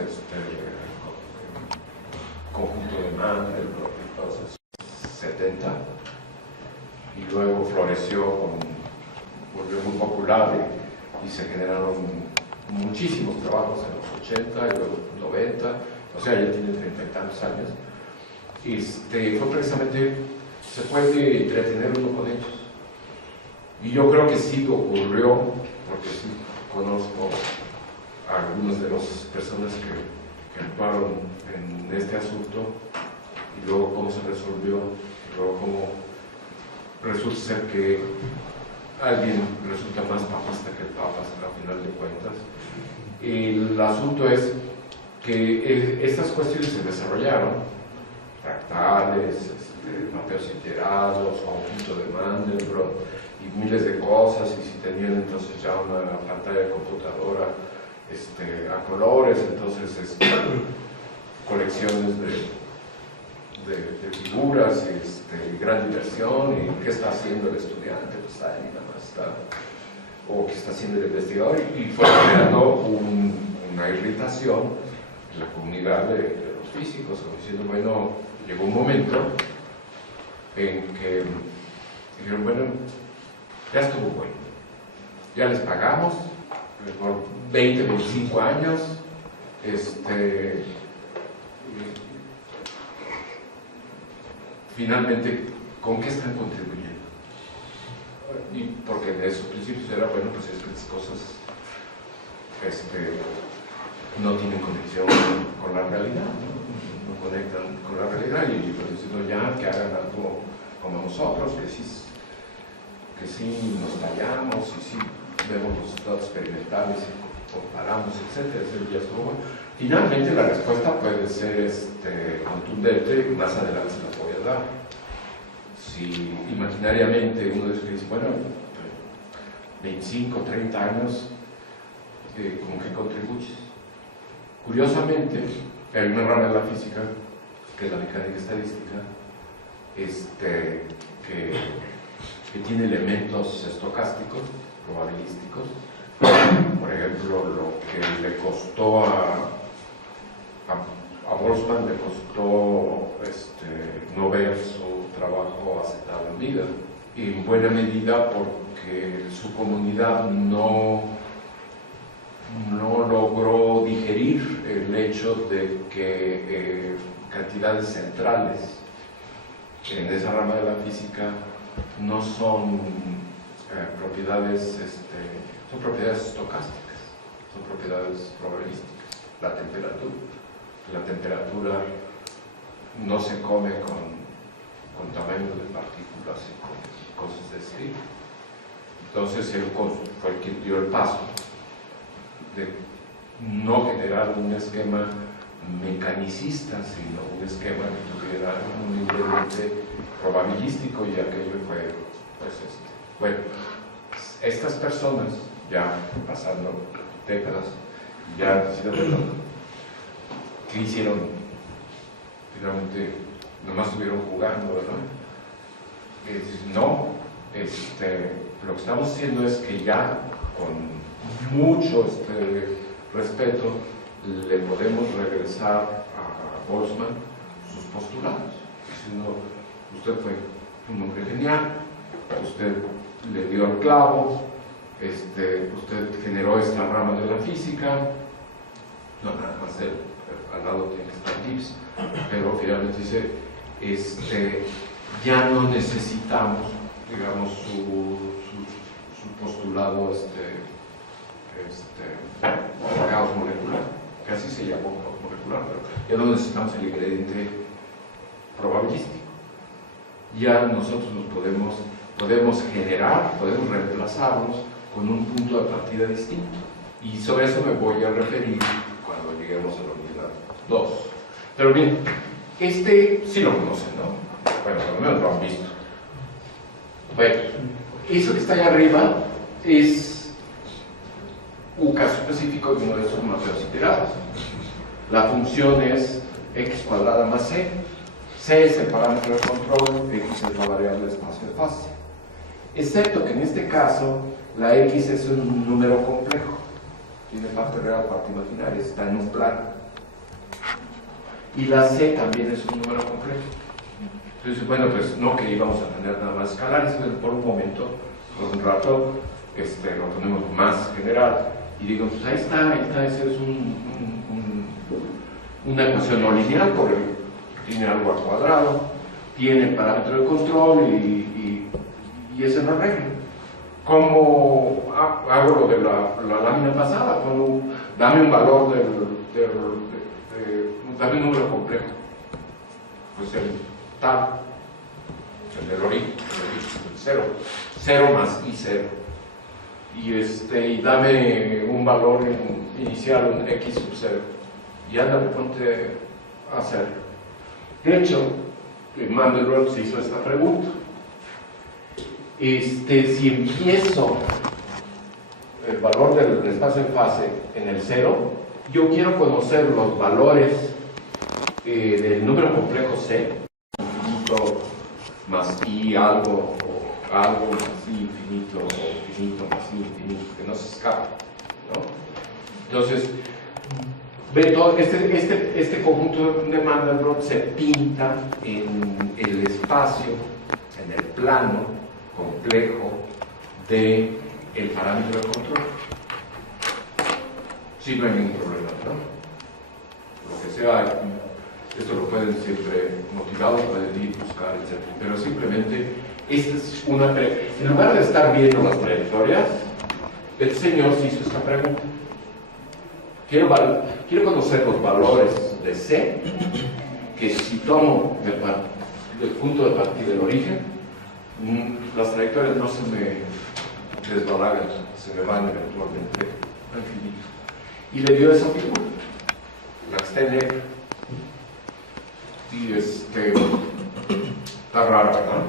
conjunto de Mandelbrot y todos esos 70, y luego volvió muy popular y se generaron muchísimos trabajos en los 80 y luego 90, o sea, ya tiene 30 y tantos años. Fue precisamente, se puede entretener uno con ellos. Y yo creo que sí ocurrió, porque sí conozco a algunas de las personas que actuaron en este asunto, y luego cómo se resolvió, y luego cómo resulta ser que alguien resulta más papista que el Papa a final de cuentas. El asunto es que estas cuestiones se desarrollaron, fractales, mapeos iterados, conjunto de Mandelbrot y miles de cosas, y si tenían entonces ya una pantalla de computadora a colores, entonces colecciones de figuras y gran diversión. Y qué está haciendo el estudiante, pues ahí nada más está, o qué está haciendo el investigador, y fue generando una irritación en la comunidad de los físicos, como diciendo, bueno, llegó un momento en que dijeron, bueno, ya estuvo bueno, ya les pagamos por 20, 25 años, finalmente, ¿con qué están contribuyendo? Y porque en esos principios era, bueno, pues estas cosas no tienen conexión con la realidad, no conectan con la realidad, y pues diciendo ya que hagan algo como nosotros, que sí nos tallamos y sí vemos los estados experimentales y comparamos, etcétera, ya estuvo. Finalmente la respuesta puede ser contundente, y más adelante se la voy a dar. Si imaginariamente uno de dice, bueno, 25, 30 años, ¿con qué contribuyes? Curiosamente, hay una rama de la física, que es la mecánica estadística, que tiene elementos estocásticos, probabilísticos. Por ejemplo, lo que le costó a Boltzmann, le costó no ver su trabajo aceptado en vida, en buena medida porque su comunidad no logró digerir el hecho de que cantidades centrales en esa rama de la física no son propiedades, son propiedades estocásticas, son propiedades probabilísticas. La temperatura no se come con tamaño de partículas y con cosas de ese tipo. Entonces él fue el que dio el paso de no generar un esquema mecanicista, sino un esquema que tuviera un ingrediente probabilístico, y aquello fue, pues, bueno, estas personas, ya pasando décadas, ya decidieron, ¿qué hicieron? Finalmente, nomás estuvieron jugando, ¿verdad? No, lo que estamos haciendo es que ya, con mucho respeto, le podemos regresar a Boltzmann sus postulados, diciendo, usted fue un hombre genial, usted le dio el clavo, usted generó esta rama de la física, no nada más él, al lado tiene que estar Gibbs, pero finalmente dice, ya no necesitamos, digamos, su postulado caos molecular, que así se llamó caos molecular, pero ya no necesitamos el ingrediente probabilístico. Ya nosotros nos podemos generar, podemos reemplazarlos con un punto de partida distinto. Y sobre eso me voy a referir cuando lleguemos a la unidad 2. Pero bien, este sí lo conocen, ¿no? Bueno, por lo menos lo han visto. Bueno, eso que está allá arriba es un caso específico de uno de esos mapeos iterados. La función es x cuadrada más c. C es el parámetro de control, x es la variable de espacio de fase. Excepto que en este caso la x es un número complejo. Tiene parte real, parte imaginaria, está en un plano. Y la c también es un número complejo. Entonces, bueno, pues no que íbamos a tener nada más escalares, por un momento, por un rato, lo ponemos más general. Y digo, pues ahí está, ese es una ecuación no lineal, porque tiene algo al cuadrado, tiene parámetro de control y esa es la regla. ¿Cómo hago lo de la lámina pasada? Dame un valor dame un número complejo. Pues el tal, el del origen, el 0. 0 más i0. Y dame un valor inicial, un x sub 0. Y ándale, ponte a hacerlo. De hecho, Mandelbrot se hizo esta pregunta. Si empiezo el valor del espacio en fase en el 0, yo quiero conocer los valores del número complejo C, infinito más i algo, o algo más i infinito, o infinito más i infinito, que no se escapa, ¿no? Entonces, ve todo este conjunto de Mandelbrot se pinta en el espacio, en el plano complejo del parámetro de control. Sí, no hay ningún problema, ¿no? Lo que sea, esto lo pueden siempre motivados, pueden ir, buscar, etc. Pero simplemente, esta es en lugar de estar viendo las trayectorias, el señor se hizo esta pregunta. Quiero conocer los valores de C, que si tomo del punto de partida del origen, las trayectorias no se me desbalagan, se me van eventualmente al infinito. Y le dio esa figura, la que está en negra. Y está rara, ¿verdad?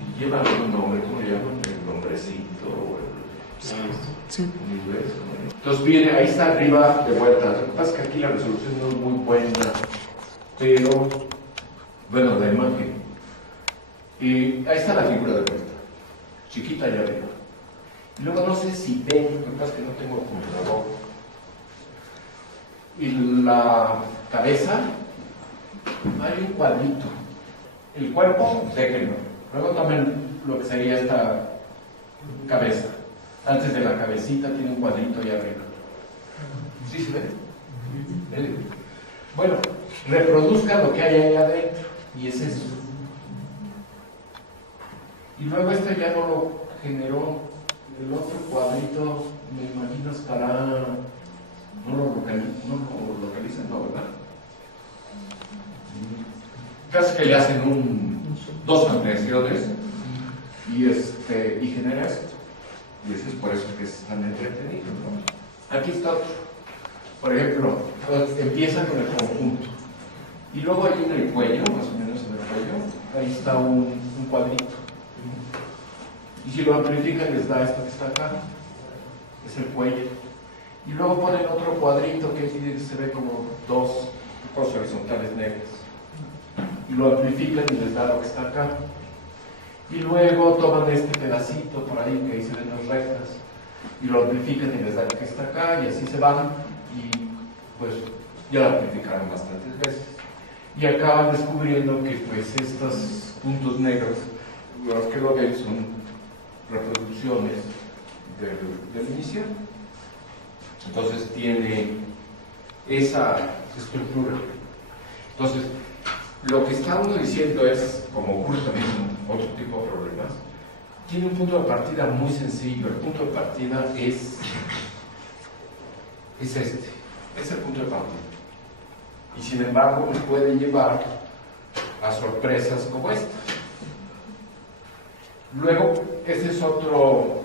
Y lleva algún nombre, ¿cómo le llaman? El nombrecito, o Sí. en inglés. Entonces viene, ahí está arriba de vuelta. Lo que pasa es que aquí la resolución no es muy buena, pero, bueno, la imagen. Y ahí está la figura de vuelta, chiquita allá arriba. Y luego no sé si ven, lo que pasa es que no tengo computador. Y la cabeza, hay un cuadrito. El cuerpo, déjenlo. Luego tomen lo que sería esta cabeza. Antes de la cabecita tiene un cuadrito allá arriba. ¿Sí se ve? Bueno, reproduzcan lo que hay ahí adentro. Y es eso. Y luego esto ya no lo generó. El otro cuadrito, me imagino, estará. No lo localizan, no, ¿verdad? Casi que le hacen dos ampliaciones y genera esto. Y eso es por eso que es tan entretenido, ¿no? Aquí está otro. Por ejemplo, empieza con el conjunto. Y luego ahí en el cuello, más o menos en el cuello, ahí está un cuadrito. Y si lo amplifican les da esto que está acá. Es el cuello. Y luego ponen otro cuadrito que se ve como dos cosas horizontales negras. Y lo amplifican y les da lo que está acá. Y luego toman este pedacito por ahí que ahí se ven las rectas y lo amplifican y les da lo que está acá y así se van y pues ya lo amplificaron bastantes veces. Y acaban descubriendo que pues estos puntos negros, los que lo ven son reproducciones del inicial. Entonces tiene esa estructura. Entonces, lo que está uno diciendo es, como ocurre también en otro tipo de problemas, tiene un punto de partida muy sencillo. El punto de partida es este, es el punto de partida. Y sin embargo nos puede llevar a sorpresas como esta. Luego, este es otro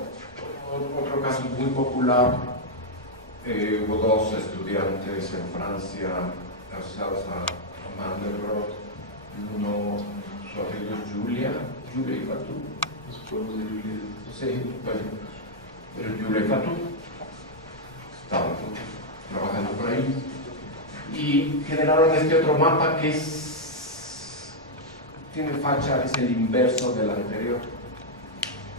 caso muy popular Hubo dos estudiantes en Francia asociados a Mandelbrot. Uno, su apellido es Julia y Fatou. Los pueblos de Julia. Sí, bueno, pero Julia y Fatou estaban trabajando por ahí. Y generaron este otro mapa que tiene facha, es el inverso del anterior.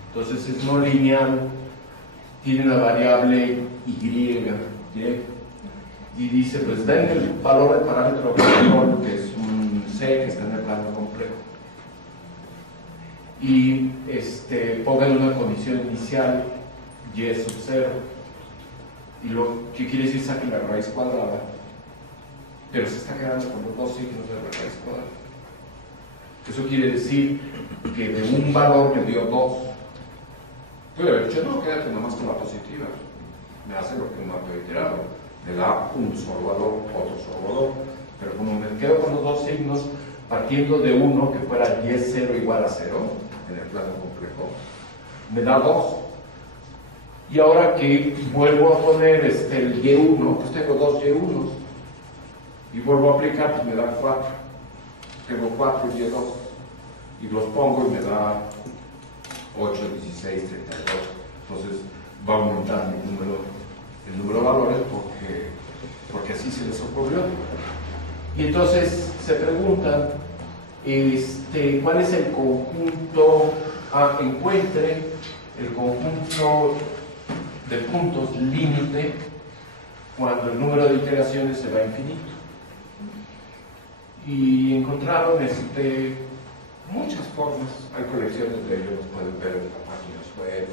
Entonces es no lineal, tiene la variable y, y dice, pues den el valor del parámetro control, que es un C que está en el plano complejo, y pongan una condición inicial y sub 0, y lo que quiere decir saquen la raíz cuadrada, pero se está quedando con los dos signos de la raíz cuadrada. Eso quiere decir que de un valor me dio 2. Puede haber dicho, no, quédate nomás con la positiva. Me hace lo que no me había tirado. Me da un solo valor, otro solo valor. Pero como me quedo con los dos signos, partiendo de uno que fuera y0 igual a 0, en el plano complejo, me da 2. Y ahora que vuelvo a poner el y1, pues tengo dos y1s. Y vuelvo a aplicar, pues me da 4. Tengo 4 y 2. Y los pongo y me da 8, 16, 32. Entonces va a aumentar el número de valores porque así se les ocurrió. Y entonces se preguntan cuál es el conjunto, encuentre el conjunto de puntos límite cuando el número de iteraciones se va a infinito. Y encontraron muchas formas, hay colecciones de ellos, pueden ver en las páginas web,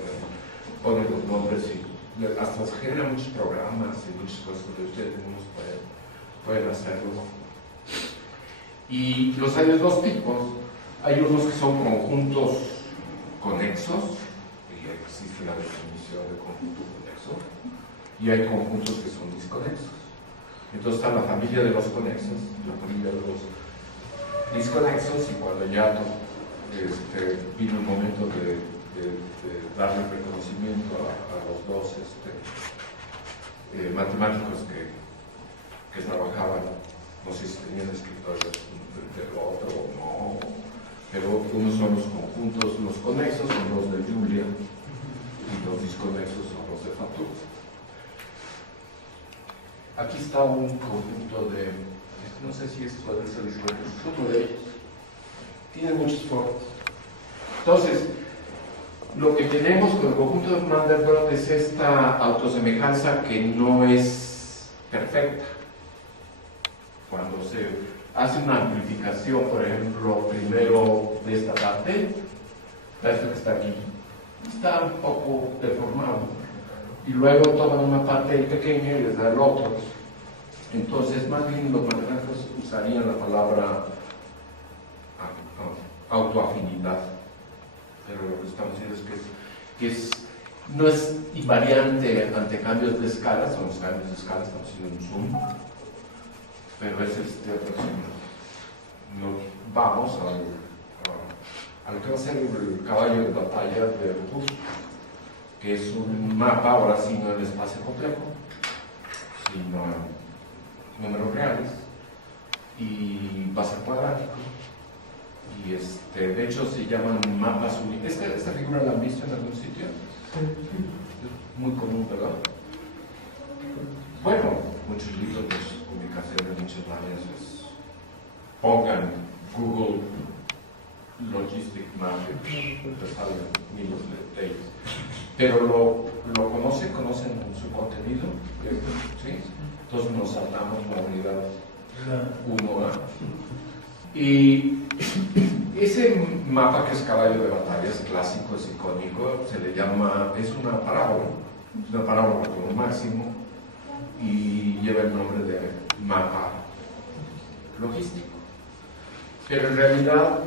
ponen los nombres y hasta se generan muchos programas y muchas cosas que ustedes mismos pueden hacerlo. Y los hay de dos tipos. Hay unos que son conjuntos conexos, y existe la definición de conjunto conexo, y hay conjuntos que son disconexos. Entonces está la familia de los conexos, la familia de los disconexos, y cuando ya vino el momento de darle reconocimiento a los dos matemáticos que trabajaban, no sé si tenían escritores del otro o no, pero unos son los conjuntos, los conexos son los de Julia y los disconexos son los de Fatou. Aquí está un conjunto de, no sé si esto puede ser disconexo, uno de ellos. Tiene muchas formas. Entonces, lo que tenemos con el conjunto de Mandelbrot es esta autosemejanza que no es perfecta. Cuando se hace una amplificación, por ejemplo, primero de esta parte, esto que está aquí, está un poco deformado. Y luego toman una parte pequeña y les da el otro. Entonces, más bien los matemáticos usarían la palabra autoafinidad. Pero lo que estamos diciendo es que no es invariante ante cambios de escala, son los cambios de escala, estamos haciendo un zoom, pero es otro signo. Nos vamos a lo que va a ser el caballo de batalla de Rupert, que es un mapa, ahora sí no en espacio complejo, sino en números reales, y va a ser cuadrático. Y de hecho se llaman mapas únicos. ¿Esta figura la han visto en algún sitio? Es muy común, ¿verdad? Bueno, muchos libros de comunicación, muchas áreas, pongan Google Logistic Map, te salen miles de ellos. Pero lo conocen su contenido, ¿sí? Entonces nos saltamos la unidad 1A. Y ese mapa que es caballo de batalla, es clásico, es icónico, se le llama, es una parábola con un máximo y lleva el nombre de mapa logístico. Pero en realidad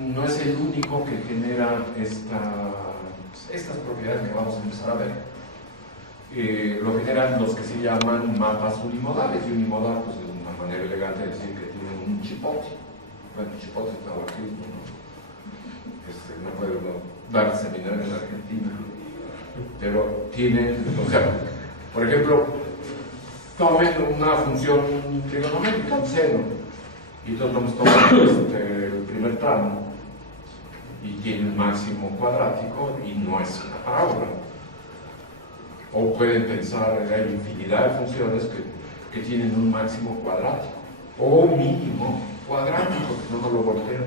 no es el único que genera estas propiedades que vamos a empezar a ver. Lo generan los que se llaman mapas unimodales, y unimodal pues, es una manera elegante de decir que tienen un chipote. Bueno, chipote está aquí, no puedo dar seminario en Argentina, pero tienen, o sea, por ejemplo, tomen una función trigonométrica, un seno, y entonces vamos a tomar el primer tramo y tiene un máximo cuadrático y no es una parábola. O pueden pensar que hay infinidad de funciones que tienen un máximo cuadrático o un mínimo cuadrático, que no lo voltean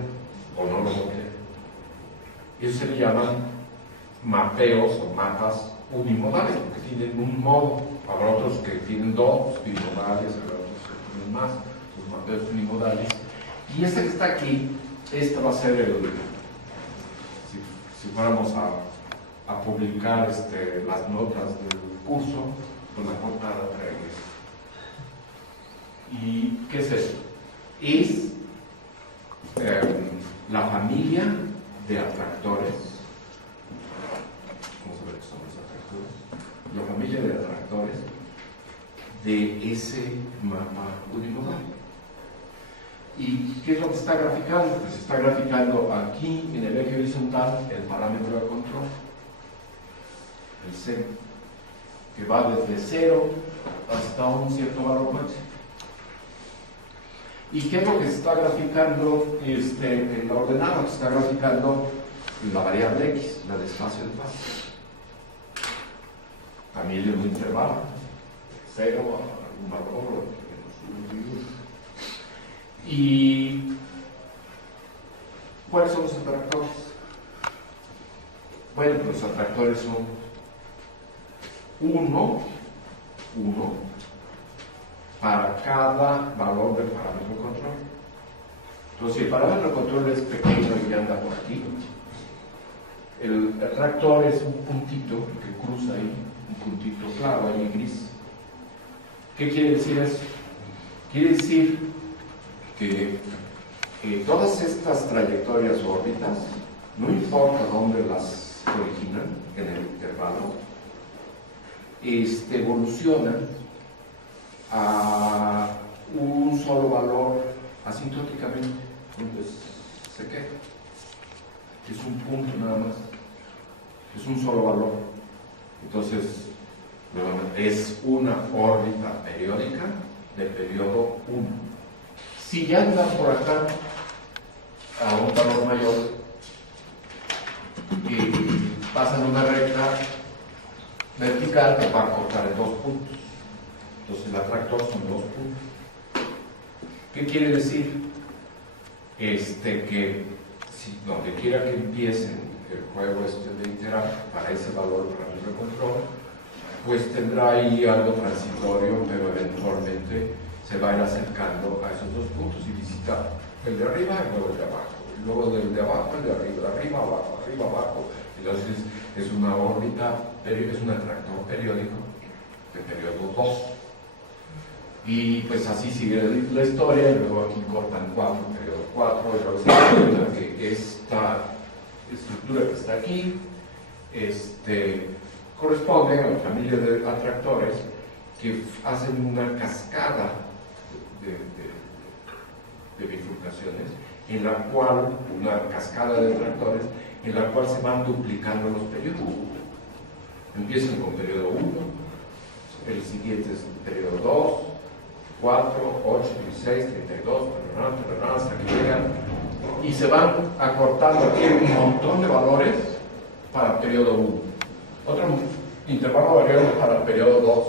o no lo voltean. Eso se le llaman mapeos o mapas unimodales, porque tienen un modo. Habrá otros que tienen dos bimodales, habrá otros que tienen más, los mapeos unimodales. Y este que está aquí, este va a ser el, si fuéramos a publicar las notas del curso, pues la portada trae esto. ¿Y qué es eso? Es la familia de atractores. Vamos a ver qué son los atractores. La familia de atractores de ese mapa unimodal. ¿Y qué es lo que está graficando? Pues está graficando aquí en el eje horizontal el parámetro de control, el C, que va desde 0 hasta un cierto valor máximo. ¿Y qué es lo que se está graficando en la ordenada? Se está graficando la variable X, la de espacio de fase. También es un intervalo, 0 a un valor, ¿y cuáles son los atractores? Bueno, pues los atractores son 1 para cada valor del parámetro de control. Entonces, si el parámetro de control es pequeño y anda por aquí, el atractor es un puntito que cruza ahí, un puntito claro ahí gris. ¿Qué quiere decir eso? Quiere decir que todas estas trayectorias o órbitas, no importa dónde las originan en el intervalo, evolucionan a un solo valor asintóticamente, entonces se queda. Es un punto nada más, es un solo valor. Entonces, es una órbita periódica de periodo 1. Si ya andan por acá a un valor mayor y pasan una recta vertical, que va a cortar en 2 puntos. Entonces el atractor son 2 puntos. ¿Qué quiere decir? Que si donde quiera que empiecen el juego de iterar para ese valor parámetro de control, pues tendrá ahí algo transitorio, pero eventualmente se va a ir acercando a esos 2 puntos y visita el de arriba y luego el de abajo, y luego del de abajo el de arriba, abajo. Entonces es una órbita, es un atractor periódico de periodo 2. Y pues así sigue la historia, y luego aquí cortan 4, periodo 4, y luego se da cuenta que esta estructura que está aquí corresponde a la familia de atractores que hacen una cascada de bifurcaciones, en la cual, una cascada de atractores, en la cual se van duplicando los periodos. Empiezan con periodo 1, el siguiente es periodo 2, 4, 8, 16, 32, hasta que llegan, y se van acortando aquí un montón de valores para periodo 1. Otro intervalo variable para periodo 2.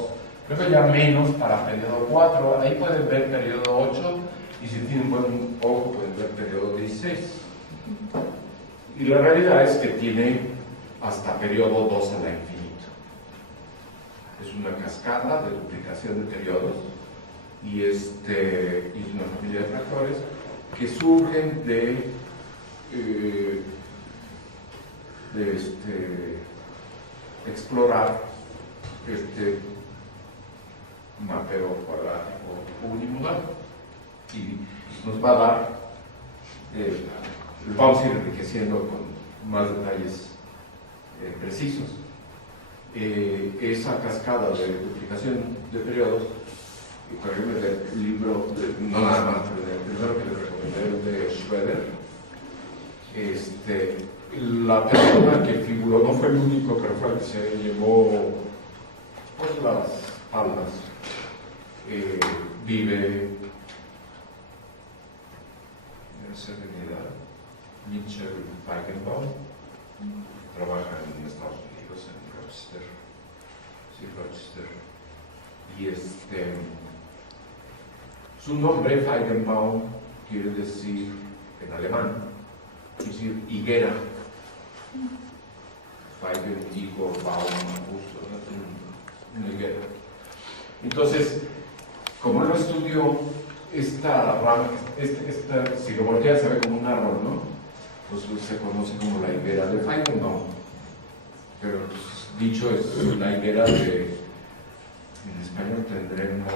Luego ya menos para periodo 4. Ahí pueden ver periodo 8 y si tienen buen ojo pueden ver periodo 16. Y la realidad es que tiene hasta periodo 2 a la infinito. Es una cascada de duplicación de periodos y es una familia de atractores que surgen de explorar mapeo cuadrático unimodal, y nos va a dar, vamos a ir enriqueciendo con más detalles precisos. Esa cascada de duplicación de periodos, y por ejemplo el libro, no nada más, pero el primero que les recomendé, el de Schroeder, la persona que figuró no fue el único, pero fue el que se llevó pues las palmas vive Mitchell Feigenbaum, trabaja en Estados Unidos, en Rochester, sí, Rochester, y su nombre, Feigenbaum, quiere decir, en alemán, quiere decir higuera. Feigen, higo, Baum, justo, ¿no? Una higuera. Entonces, como él lo estudió, esta rama, si lo voltea se ve como un árbol, ¿no? Pues se conoce como la higuera de Feigenbaum. Pero pues, dicho es la higuera de, en español tendremos,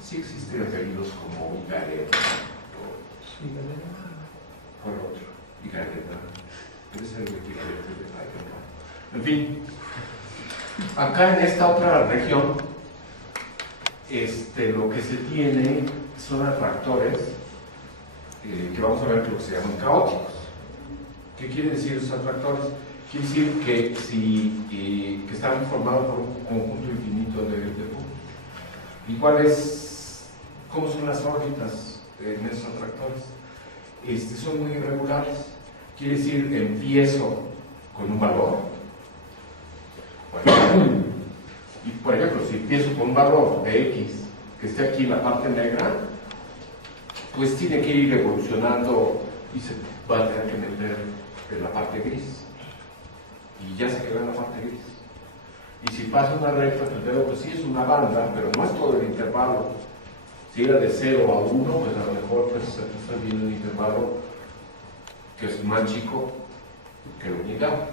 sí existen apellidos como higareta, por otro, higareta, debe ser el equivalente de Feigenbaum. En fin, acá en esta otra región, lo que se tiene son atractores que vamos a ver que se llaman caóticos. ¿Qué quiere decir esos atractores? Quiere decir que están formados por un conjunto infinito de puntos. ¿Y cómo son las órbitas en esos atractores? Son muy irregulares. Quiere decir que empiezo con un valor. Y por ejemplo, si empiezo con un valor de X que esté aquí en la parte negra, pues tiene que ir evolucionando y se va a tener que meter en la parte gris. Y ya se quedó en la parte gris. Y si pasa una recta, pues sí es una banda, pero no es todo el intervalo. Si era de 0 a 1, pues a lo mejor pues, se está viendo un intervalo que es más chico que el unidad.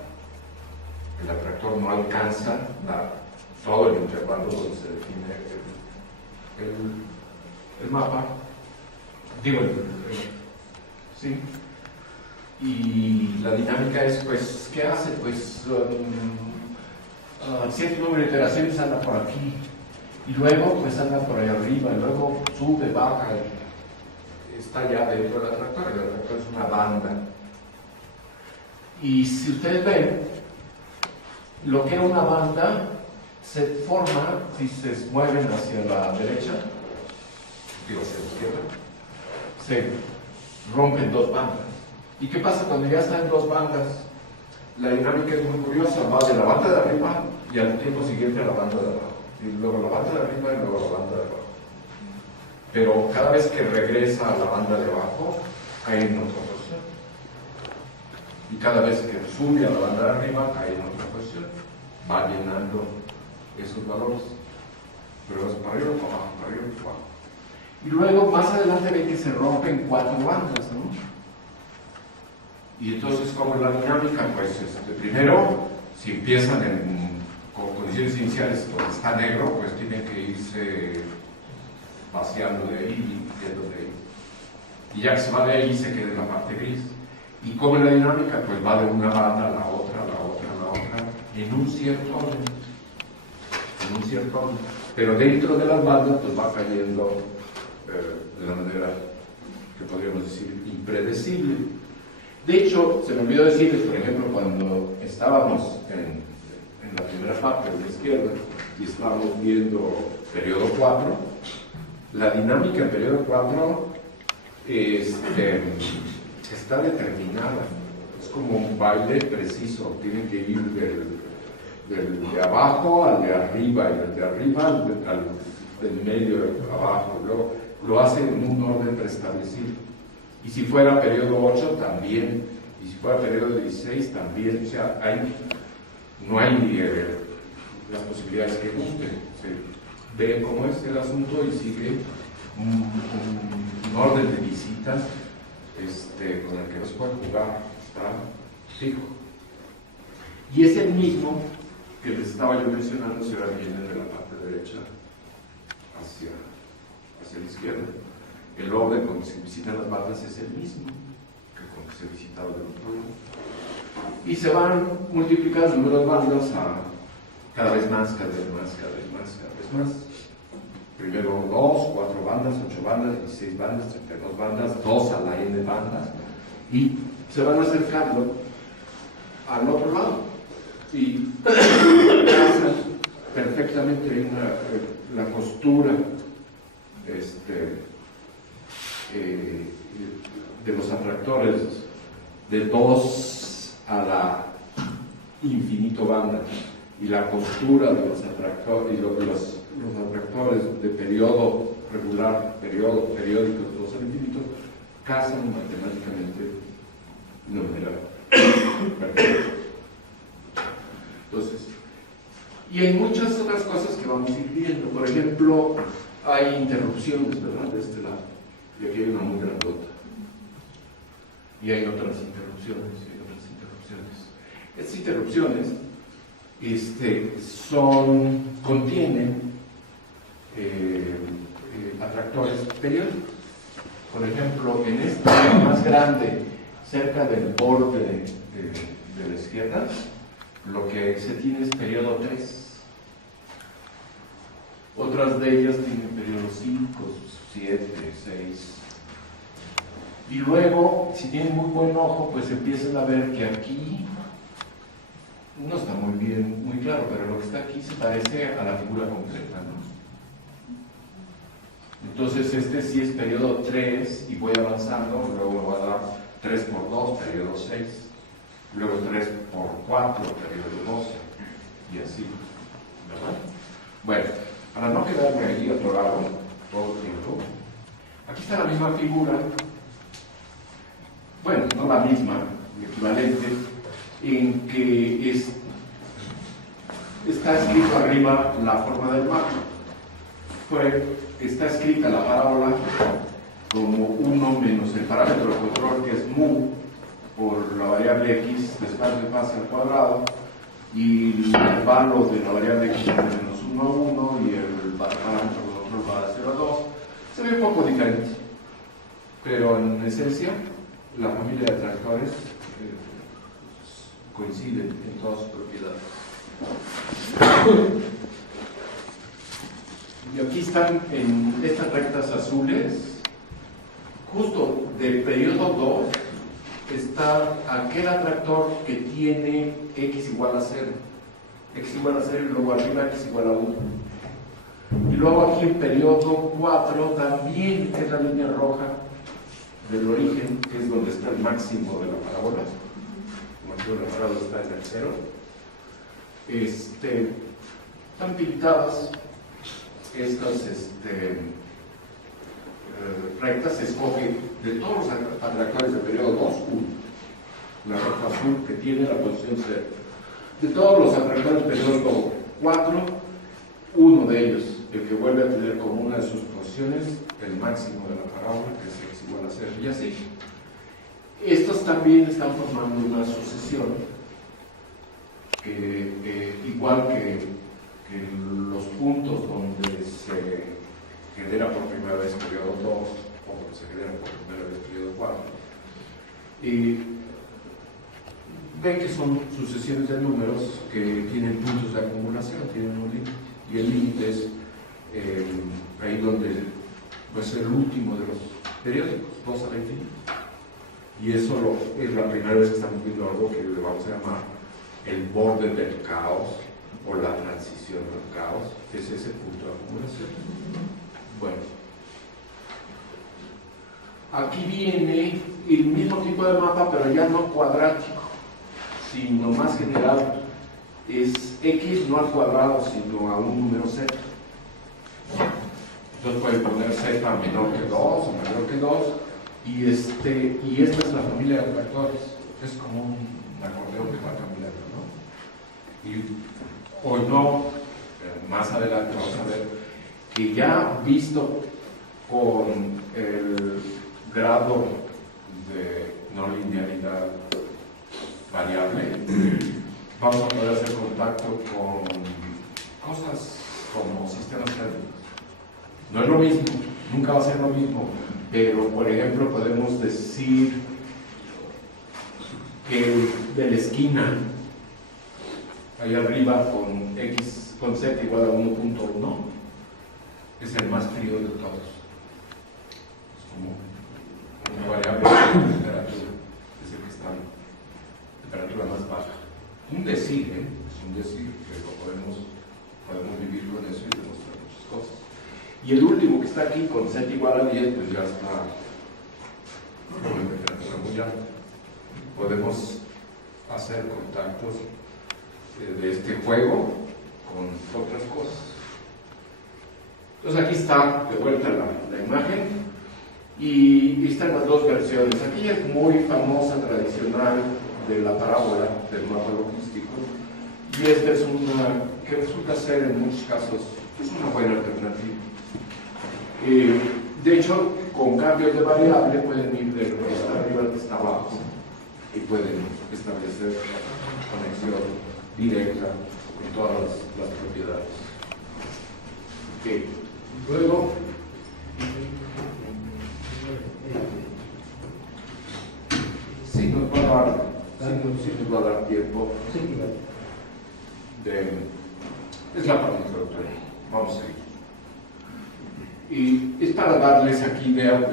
El atractor no alcanza todo el intervalo donde se define el mapa. Digo, sí. Y la dinámica es, pues, ¿qué hace? Pues, cierto número de iteraciones anda por aquí, y luego, pues, anda por ahí arriba, y luego sube, baja, está ya dentro del atractor. El atractor es una banda. Y si ustedes ven, lo que era una banda se forma si se mueven hacia la derecha, digo, hacia la izquierda, se rompen dos bandas. ¿Y qué pasa cuando ya están en dos bandas? La dinámica es muy curiosa, va de la banda de arriba y al tiempo siguiente a la banda de abajo, y luego la banda de arriba y luego la banda de abajo. Pero cada vez que regresa a la banda de abajo, cae en otra posición. Y cada vez que sube a la banda de arriba, cae en otra posición. Va llenando esos valores. Pero vas para arriba, para abajo, para arriba, para abajo. Y luego, más adelante, ven que se rompen cuatro bandas, ¿no? Y entonces, ¿cómo es la dinámica? Pues, primero, si empiezan con condiciones iniciales donde está negro, pues tienen que irse vaciando de ahí y yendo de ahí. Y ya que se va de ahí, se queda en la parte gris. ¿Y cómo es la dinámica? Pues va de una banda a la otra, a la otra, a la otra, en un cierto orden. En un cierto orden. Pero dentro de las bandas, pues va cayendo de la manera que podríamos decir impredecible. De hecho, se me olvidó decirles, por ejemplo, cuando estábamos en la primera parte de la izquierda y estábamos viendo periodo 4, la dinámica en periodo 4 está determinada. Es como un baile preciso. Tienen que ir del de abajo al de arriba y del de arriba al del medio abajo. Lo hacen en un orden preestablecido. Y si fuera periodo 8, también. Y si fuera periodo 16, también. O sea, no hay las posibilidades que gusten. Se ve cómo es el asunto y sigue un orden de visitas con el que no se puede jugar. Está fijo. Y es el mismo que les estaba yo mencionando si ahora viene de la parte derecha hacia la izquierda. El orden con que se visitan las bandas es el mismo que con que se visitaba del otro lado. Y se van multiplicando el número de bandas a cada vez más, cada vez más, cada vez más, cada vez más. Primero 2, 4 bandas, 8 bandas, 16 bandas, 32 bandas, 2 a la n bandas. Y se van acercando al otro lado. Y perfectamente hay la costura de los atractores de 2 a la infinito banda y la costura de los atractores, los atractores de periodo regular, periódicos, 2 al infinito, casan matemáticamente de una manera perfecta. Entonces, y hay muchas otras cosas que vamos a ir viendo. Por ejemplo, hay interrupciones, ¿verdad? De este lado. Y aquí hay una muy grandota. Y hay otras interrupciones, Estas interrupciones contienen atractores periódicos. Por ejemplo, en esta más grande, cerca del borde de la izquierda, lo que se tiene es periodo 3. Otras de ellas tienen periodo 5, 7, 6. Y luego, si tienen muy buen ojo, pues empiezan a ver que aquí no está muy claro, pero lo que está aquí se parece a la figura completa, ¿no? Entonces este sí es periodo 3 y voy avanzando, luego me voy a dar 3 por 2, periodo 6, luego 3 por 4, periodo 12, y así, ¿verdad? Bueno, para no quedarme ahí atorado todo el tiempo, aquí está la misma figura, bueno, no la misma, equivalente, en que está escrito arriba la forma del mapa. Está escrita la parábola como 1 menos el parámetro de control, que es mu, por la variable x, después de pase al cuadrado, y el intervalo de la variable x de menos 1 a 1, y el parámetro de control va de 0 a 2. Se ve un poco diferente, pero en esencia, la familia de atractores coincide en todas sus propiedades. Y aquí están en estas rectas azules, justo del periodo 2, está aquel atractor que tiene x igual a 0. X igual a 0 y luego arriba x igual a 1. Y luego aquí en periodo 4 también es la línea roja del origen, que es donde está el máximo de la parábola. El máximo de la parábola está en el 0. Están pintadas estas rectas. Se escoge de todos los atractores del periodo 2, 1. La recta azul que tiene la posición 0. De todos los atractores del periodo 4, uno de ellos, el que vuelve a tener como una de sus posiciones el máximo de la parábola, que es x igual a 0, y así. Estos también están formando una sucesión que igual que los puntos donde se genera por primera vez periodo 2 o donde se genera por primera vez periodo 4, y ven que son sucesiones de números que tienen puntos de acumulación, tienen un límite, y el límite es ahí donde pues el último de los periódicos, 2 a la infinito. Y eso es la primera vez que estamos viendo algo que le vamos a llamar el borde del caos o la transición del caos, es ese punto de acumulación. Bueno, aquí viene el mismo tipo de mapa, pero ya no cuadrático, sino más general. Es x no al cuadrado, sino a un número z. Entonces pueden poner z menor que 2 o mayor que 2, y esta es la familia de atractores. Es como un acordeón que va cambiando, ¿no? Y hoy no, pero más adelante vamos a ver que ya visto con el grado de no linealidad variable, vamos a poder hacer contacto con cosas como sistemas térmicos. No es lo mismo, nunca va a ser lo mismo, pero por ejemplo podemos decir que de la esquina ahí arriba con z igual a 1.1 es el más frío de todos. Es como una variable de temperatura, es el que está en temperatura más baja. Un decir, es un decir que lo podemos con eso y demostrar muchas cosas. Y el último que está aquí con z igual a 10, pues ya está con una temperatura muy alta. Podemos hacer contactos de este juego con otras cosas. Entonces aquí está de vuelta la imagen y están las dos versiones. Aquí es muy famosa, tradicional, de la parábola del mapa logístico, y esta es una que resulta ser en muchos casos es una buena alternativa. De hecho, con cambios de variable pueden ir de lo que está arriba al que está abajo y pueden establecer conexión directa con todas las propiedades. Okay. Luego, sí nos va a dar tiempo es la parte introductoria. Vamos a ir. Y es para darles aquí idea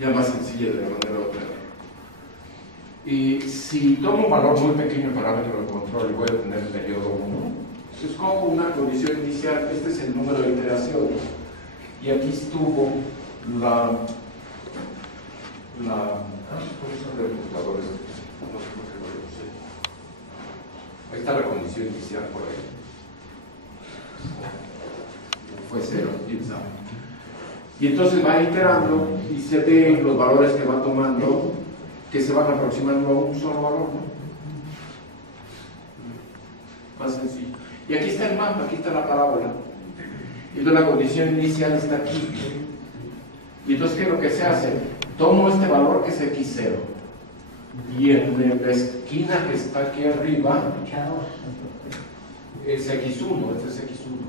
ya más sencilla de la manera de operar. Y si tomo un valor muy pequeño en parámetro de control y voy a tener el periodo 1, escojo una condición inicial. Este es el número de iteraciones. Y aquí estuvo ¿cuáles son los valores? No sé por qué no lo sé. Ahí está la condición inicial por ahí. Fue 0, quién sabe. Y entonces va iterando y se ven los valores que va tomando, que se van aproximando a un solo valor, ¿no? Más sencillo. Y aquí está el mapa, aquí está la parábola. Y entonces la condición inicial está aquí. Y entonces, ¿qué es lo que se hace? Tomo este valor que es x0 y en la esquina que está aquí arriba es x1, este es x1.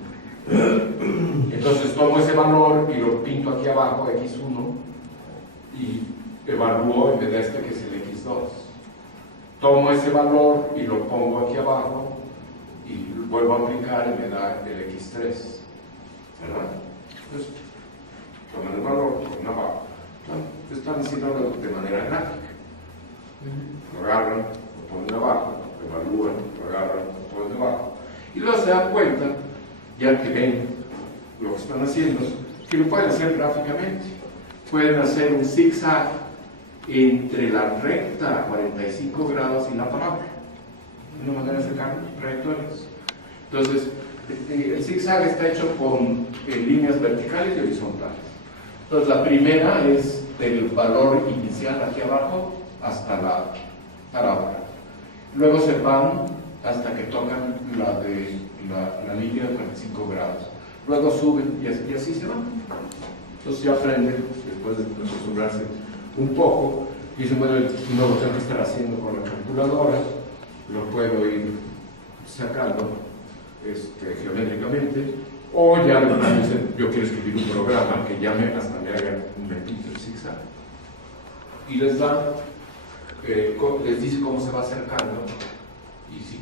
Entonces tomo ese valor y lo pinto aquí abajo, x1, y evalúo en vez de este que es el x2. Tomo ese valor y lo pongo aquí abajo y vuelvo a aplicar y me da el x3, ¿verdad? Entonces, toman el valor, ponen abajo. Están haciendo de manera gráfica. Lo agarran, lo ponen abajo, lo evalúan, lo agarran, lo ponen abajo. Y luego se dan cuenta, ya que ven lo que están haciendo, que lo pueden hacer gráficamente. Pueden hacer un zigzag entre la recta a 45 grados y la parábola. De una manera de sacar trayectorias. Entonces, el zigzag está hecho con líneas verticales y horizontales. Entonces, la primera es del valor inicial aquí abajo hasta la parábola. Luego se van hasta que tocan la línea de 45 grados. Luego suben y así se van. Entonces ya aprenden, después de acostumbrarse un poco, y dicen, bueno, no lo tengo que estar haciendo con la calculadora, lo puedo ir sacando geométricamente. O ya yo quiero escribir un programa que llame hasta me haga un repito el zigzag. Y les da, les dice cómo se va acercando. Y si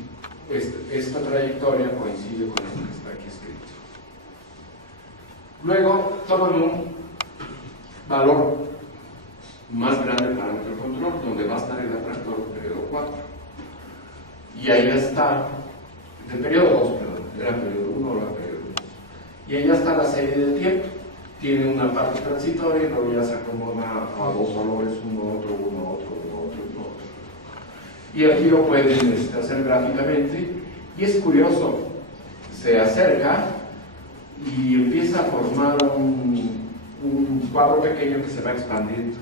esta trayectoria coincide con esto que está aquí escrito. Luego toman un valor más grande del parámetro de control, donde va a estar el atractor del periodo 4. Y ahí está, del periodo 2, perdón, era el periodo 1 o el periodo 2. Y ahí ya está la serie de tiempo. Tiene una parte transitoria y luego ya se acomoda a dos valores, uno, otro, uno, otro, uno, otro, uno, otro. Y aquí lo pueden hacer gráficamente. Y es curioso, se acerca y empieza a formar un cuadro pequeño que se va expandiendo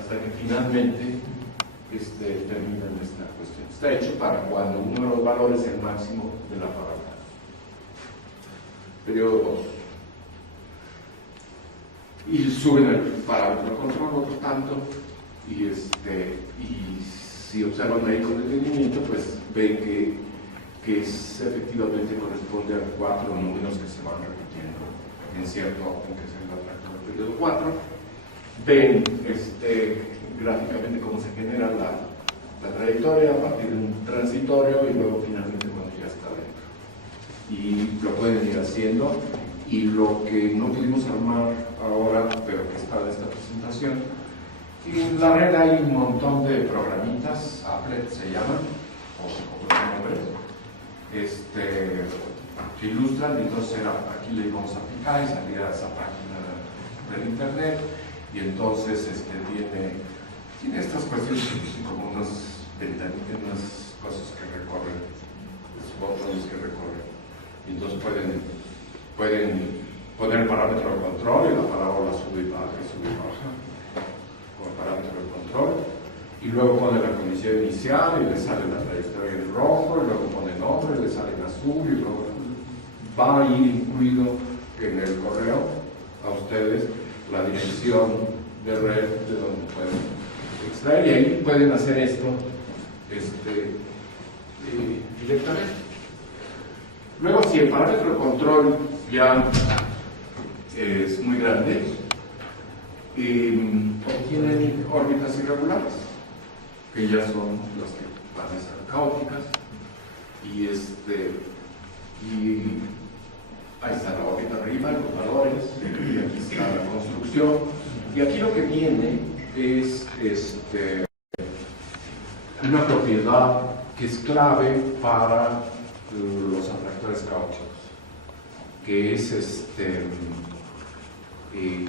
hasta que finalmente termina en esta cuestión. Está hecho para cuando uno de los valores es el máximo de la parábola. Periodo 2. Y suben el parámetro de control otro tanto, y si observan ahí con detenimiento, pues ven que efectivamente corresponde a 4 números que se van repitiendo en cierto orden, que es el atractor del periodo 4. Ven gráficamente cómo se genera la trayectoria a partir de un transitorio y luego finalmente cuando ya está dentro. Y lo pueden ir haciendo. Y lo que no pudimos armar ahora, pero que está de esta presentación, en la red hay un montón de programitas, Applet se llaman, o otros nombres, que ilustran, y entonces aquí le íbamos a picar y salía a esa página del internet, y entonces tiene estas cuestiones como unas ventanillas, unas cosas que recorren, los botones que recorren, y entonces pueden poner el parámetro de control y la parábola sube y baja como parámetro de control, y luego pone la condición inicial y le sale la trayectoria en rojo, y luego pone nombre y le sale en azul, y luego va a ir incluido en el correo a ustedes la dirección de red de donde pueden extraer, y ahí pueden hacer esto directamente. Luego, si el parámetro de control ya es muy grande, obtienen órbitas irregulares, que ya son las que van a ser caóticas, y ahí está la órbita arriba, los valores, y aquí está la construcción, y aquí lo que viene es una propiedad que es clave para los atractores caóticos, que es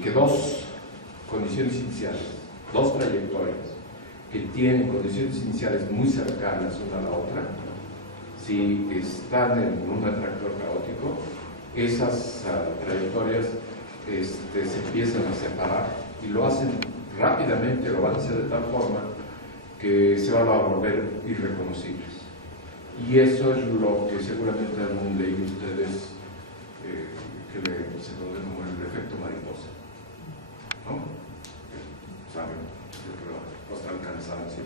que dos condiciones iniciales, dos trayectorias que tienen condiciones iniciales muy cercanas una a la otra, si están en un atractor caótico, esas trayectorias se empiezan a separar, y lo hacen rápidamente, lo van a hacer de tal forma que se van a volver irreconocibles. Y eso es lo que seguramente han leído ustedes, se conoce como el efecto mariposa, ¿no? Saben, yo creo, hasta el cansancio,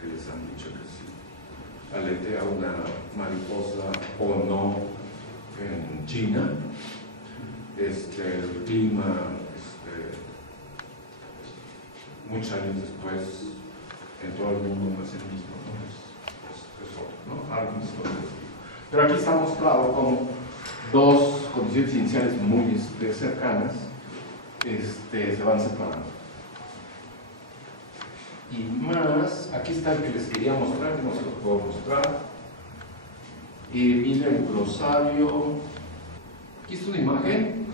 que les han dicho que si aletea una mariposa o no en China, el clima, muchos años después, en todo el mundo no es el mismo, ¿no? Es otro, ¿no? Algo distinto. Pero aquí está mostrado como dos condiciones iniciales muy cercanas se van separando. Y más, aquí está el que les quería mostrar, no se lo puedo mostrar. Y mira el glosario. Aquí está una imagen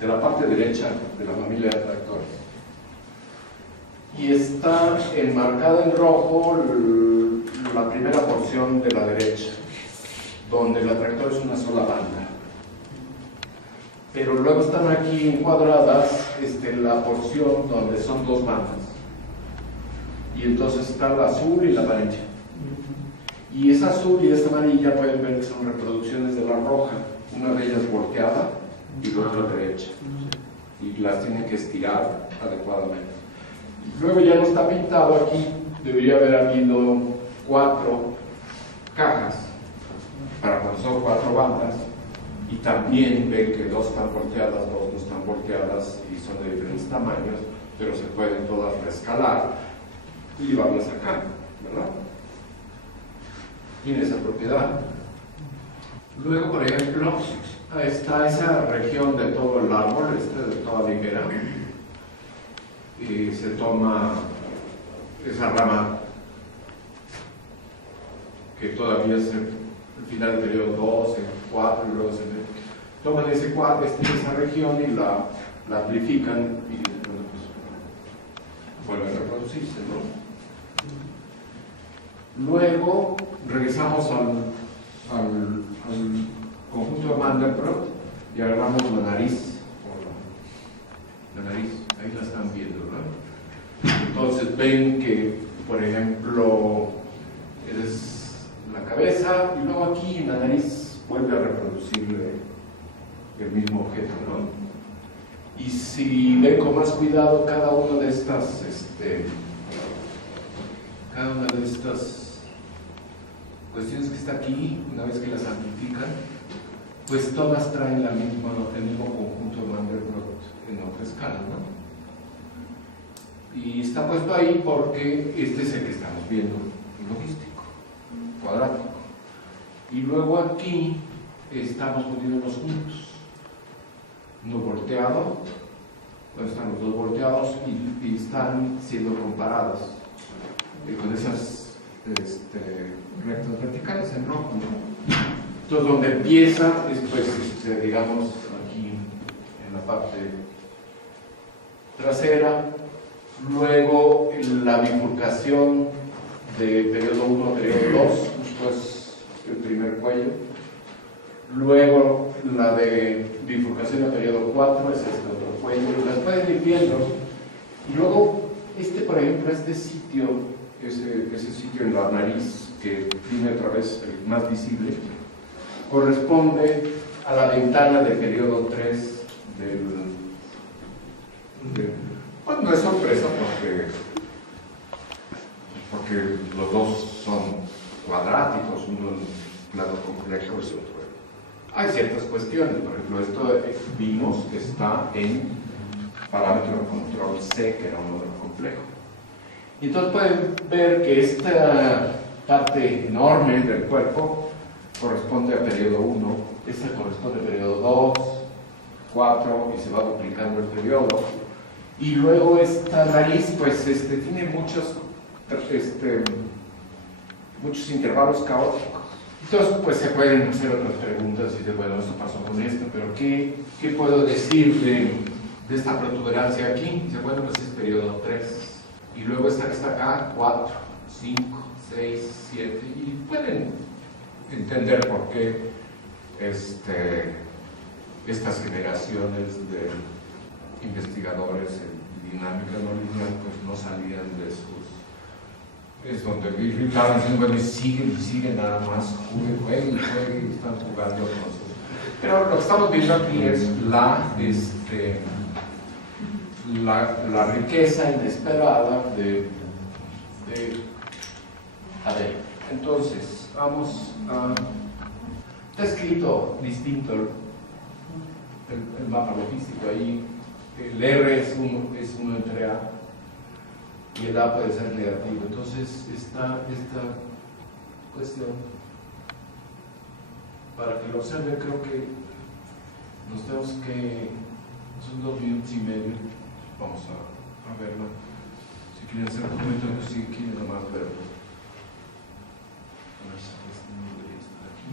de la parte derecha de la familia de atractores. Y está enmarcada en rojo la primera porción de la derecha, donde el atractor es una sola banda. Pero luego están aquí encuadradas la porción donde son dos bandas. Y entonces está la azul y la amarilla. Y esa azul y esa amarilla pueden ver que son reproducciones de la roja, una de ellas volteada y la otra derecha. Y las tienen que estirar adecuadamente. Luego ya no está pintado aquí, debería haber habido 4 cajas para cuando son 4 bandas, y también ven que 2 están volteadas, 2 no están volteadas y son de diferentes tamaños, pero se pueden todas rescalar y llevarlas acá, ¿verdad? Tiene esa propiedad. Luego, por ejemplo, está esa región de todo el árbol, de toda la higuera, y se toma esa rama que todavía es el final del periodo 2, el 4, y luego se toman esa región y la amplifican y pues, vuelven a reproducirse, ¿no? Luego regresamos al conjunto de Mandelbrot y agarramos la nariz, ahí la están viendo, ¿no? Entonces ven que, por ejemplo, es la cabeza, y luego aquí en la nariz vuelve a reproducir el mismo objeto, ¿no? Y si ven con más cuidado cada una de estas cuestiones que está aquí, una vez que las amplifican, pues todas traen el mismo conjunto de Mandelbrot en otra escala, ¿no? Y está puesto ahí porque este es el que estamos viendo, logístico, cuadrático. Y luego aquí estamos poniéndolos juntos, uno volteado, están los dos volteados y están siendo comparados con esas rectas verticales en rojo, ¿no? Entonces, donde empieza es, pues, digamos, aquí en la parte trasera, luego la bifurcación de periodo 1 a periodo 2, justo es el primer cuello, luego la de bifurcación a periodo 4 es este otro cuello, y las pueden ir viendo, y luego por ejemplo, este sitio, ese sitio en la nariz que tiene otra vez el más visible, corresponde a la ventana del periodo 3 bueno, no es sorpresa porque los dos son cuadráticos, uno en plano complejo y otro. Hay ciertas cuestiones, por ejemplo, esto vimos que está en parámetro de control C, que era un modelo complejo. Y entonces pueden ver que esta parte enorme del cuerpo corresponde a periodo 1, esta corresponde a periodo 2, 4, y se va duplicando el periodo. Y luego esta nariz, pues, tiene muchos intervalos caóticos. Entonces, pues, se pueden hacer otras preguntas y decir, bueno, esto pasó con esto, pero ¿qué puedo decir de esta protuberancia aquí? Dice, bueno, pues es periodo 3. Y luego esta que está acá, 4, 5, 6, 7. Y pueden entender por qué estas generaciones de investigadores en dinámica no lineal pues no salían de sus... Es donde estaban diciendo, bueno, y siguen nada más, jueguen, están jugando con sus... Pero lo que estamos viendo aquí es la riqueza inesperada de ADN. Entonces, vamos a... Está escrito distinto el mapa logístico ahí. El R es uno entre A y el A puede ser negativo. Entonces, esta cuestión, para que lo observen, creo que nos tenemos que... Son 2 minutos y medio. Vamos a verlo. Si quieren hacer un comentario, si quieren nomás verlo. A ver si no debería estar aquí.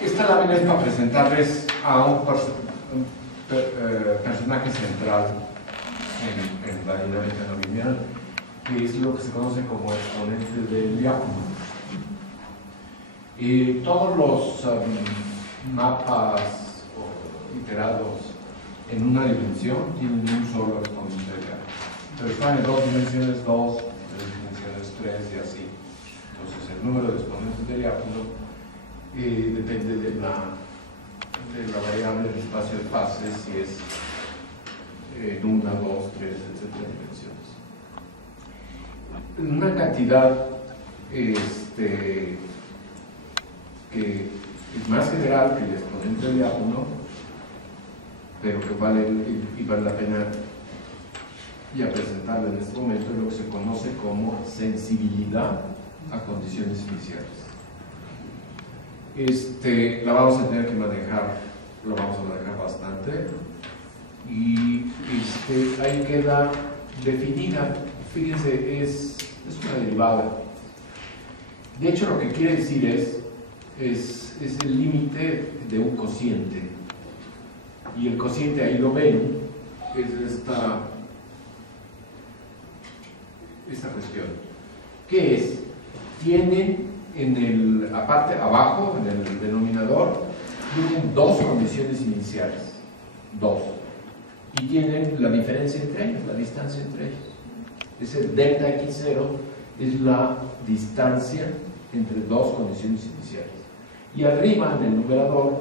Esta lámina es para presentarles a un personaje central en la dinámica no lineal, que es lo que se conoce como exponente del diácono. Y todos los mapas iterados en una dimensión tienen un solo exponente del diácono. Pero están en 2 dimensiones, 2, 3 dimensiones, 3 y así. Entonces el número de exponentes del diácono depende de la variable del espacio de fase, si es en 1, 2, 3, etc. dimensiones. Una cantidad que es más general que el exponente del diácono, pero que vale la pena ya presentarla en este momento, es lo que se conoce como sensibilidad a condiciones iniciales. La vamos a tener que manejar, lo vamos a manejar bastante, y ahí queda definida. Fíjense, es una derivada. De hecho, lo que quiere decir es el límite de un cociente, y el cociente, ahí lo ven, es esta cuestión. ¿Qué es? Tienen aparte abajo, en el denominador, tienen 2 condiciones iniciales, 2, y tienen la diferencia entre ellos, la distancia entre ellos. Ese delta x0 es la distancia entre 2 condiciones iniciales. Y arriba, en el numerador,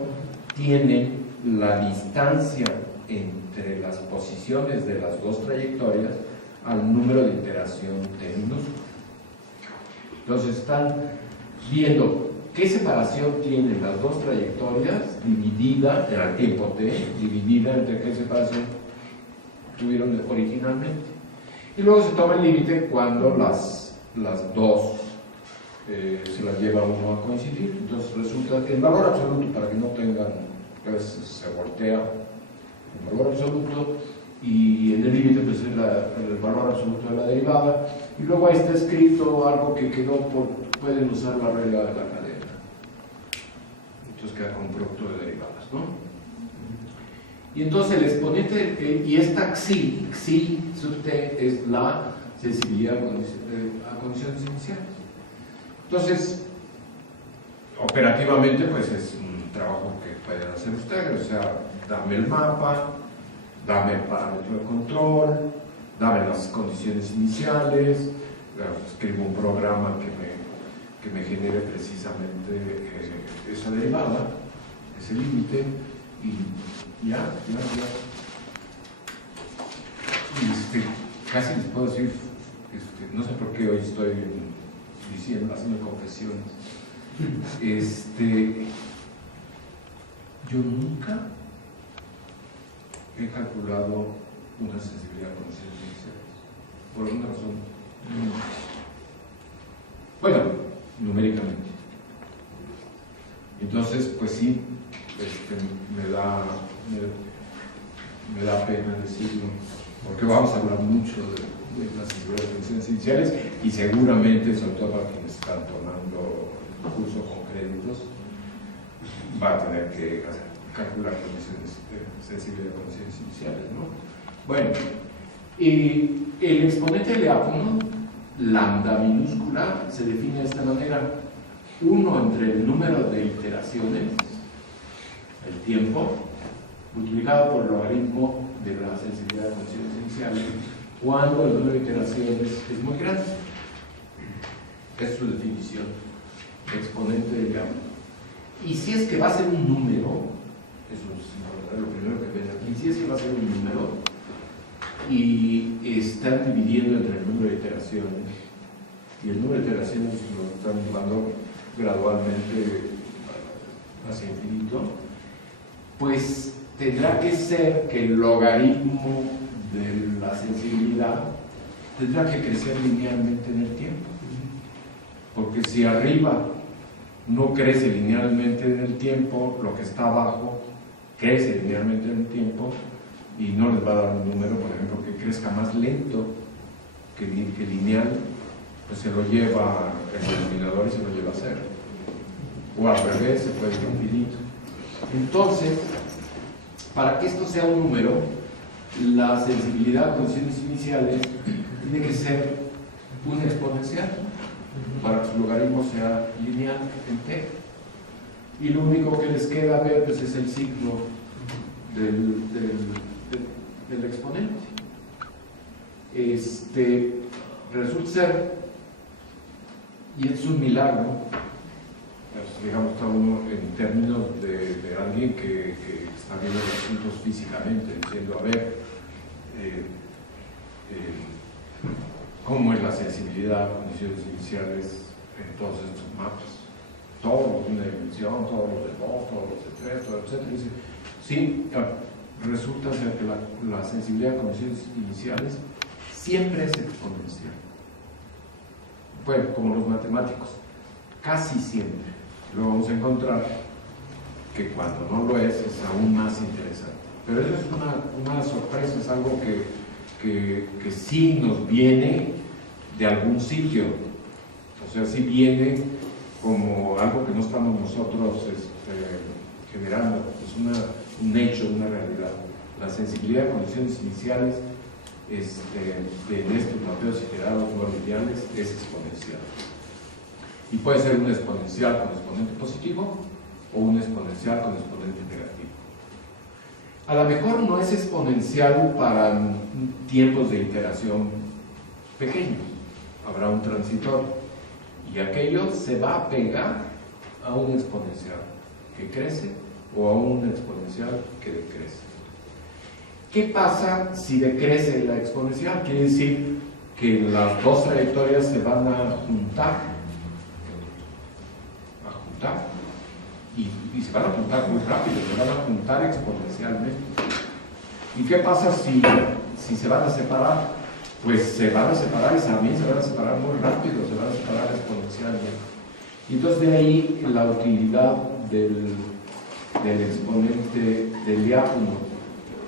tienen la distancia entre las posiciones de las dos trayectorias al número de iteración t minúsculo. Entonces están viendo qué separación tienen las dos trayectorias dividida en el tiempo t, dividida entre qué separación tuvieron originalmente. Y luego se toma el límite cuando las dos se las lleva uno a coincidir. Entonces resulta que el valor absoluto, para que no tengan, que a veces se voltea el valor absoluto, y en el límite pues es el valor absoluto de la derivada, y luego ahí está escrito algo que quedó pueden usar la regla de la cadena. Entonces queda como producto de derivadas, ¿no? Y entonces el exponente, y esta xi sub t es la sensibilidad a condiciones iniciales. Entonces, operativamente, pues es un trabajo que pueden hacer ustedes, o sea, dame el mapa, dame el parámetro de control, dame las condiciones iniciales, escribo un programa que me genere precisamente esa derivada, ese límite, y ya. Y casi les puedo decir, no sé por qué hoy estoy haciendo confesiones. Yo nunca he calculado una sensibilidad con condiciones iniciales. Por alguna razón. Bueno, numéricamente. Entonces, pues sí, me da pena decirlo, porque vamos a hablar mucho de las sensibilidades de condiciones iniciales, y seguramente, sobre todo para quienes están tomando el curso con créditos, va a tener que calcular condiciones sensibilidad de condiciones iniciales, ¿no? Bueno, y el exponente de átomo, lambda minúscula, se define de esta manera: 1 entre el número de iteraciones, el tiempo, multiplicado por el logaritmo de la sensibilidad de condiciones iniciales, cuando el número de iteraciones es muy grande. Es su definición, exponente de gamma. Y si es que va a ser un número, eso es lo primero que ven aquí, si es que va a ser un número y están dividiendo entre el número de iteraciones, y el número de iteraciones lo están llevando gradualmente hacia infinito, pues tendrá que ser que el logaritmo de la sensibilidad tendrá que crecer linealmente en el tiempo, porque si arriba no crece linealmente en el tiempo, lo que está abajo crece linealmente en el tiempo, y no les va a dar un número, por ejemplo, que crezca más lento que lineal, pues se lo lleva el denominador y se lo lleva a cero, o al revés, se puede ir a infinito. Entonces, para que esto sea un número, la sensibilidad a condiciones iniciales tiene que ser un exponencial para que su logaritmo sea lineal en t. Y lo único que les queda ver pues, es el signo del exponente. Resulta ser, y es un milagro, pues, digamos, está uno en términos de alguien que está viendo los asuntos físicamente, diciendo, a ver, cómo es la sensibilidad a condiciones iniciales en todos estos mapas. Todos los de una dimensión, todos los de 2, todos los de 3, todo, etc. Y dice, sí, resulta ser que la sensibilidad a condiciones iniciales siempre es exponencial. Bueno, como los matemáticos, casi siempre. Luego vamos a encontrar que cuando no lo es aún más interesante. Pero eso es una sorpresa, es algo que sí nos viene de algún sitio. O sea, sí viene como algo que no estamos nosotros generando. Es un hecho, una realidad. La sensibilidad a condiciones iniciales en estos mapeos iterados no lineales es exponencial. Y puede ser un exponencial con exponente positivo o un exponencial con exponente negativo. A lo mejor no es exponencial para tiempos de iteración pequeños. Habrá un transitorio y aquello se va a pegar a un exponencial que crece o a un exponencial que decrece. ¿Qué pasa si decrece la exponencial? Quiere decir que las dos trayectorias se van a juntar. Y se van a juntar muy rápido, se van a juntar exponencialmente. ¿Y qué pasa si se van a separar? Pues se van a separar y también se van a separar muy rápido, se van a separar exponencialmente. Y entonces de ahí la utilidad del exponente del diácono,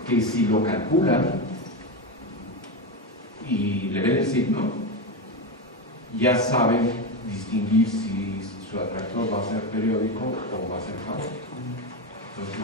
que si lo calculan y le ven el signo, ya saben distinguir si su atractor va a ser periódico o va a ser caótico. Entonces,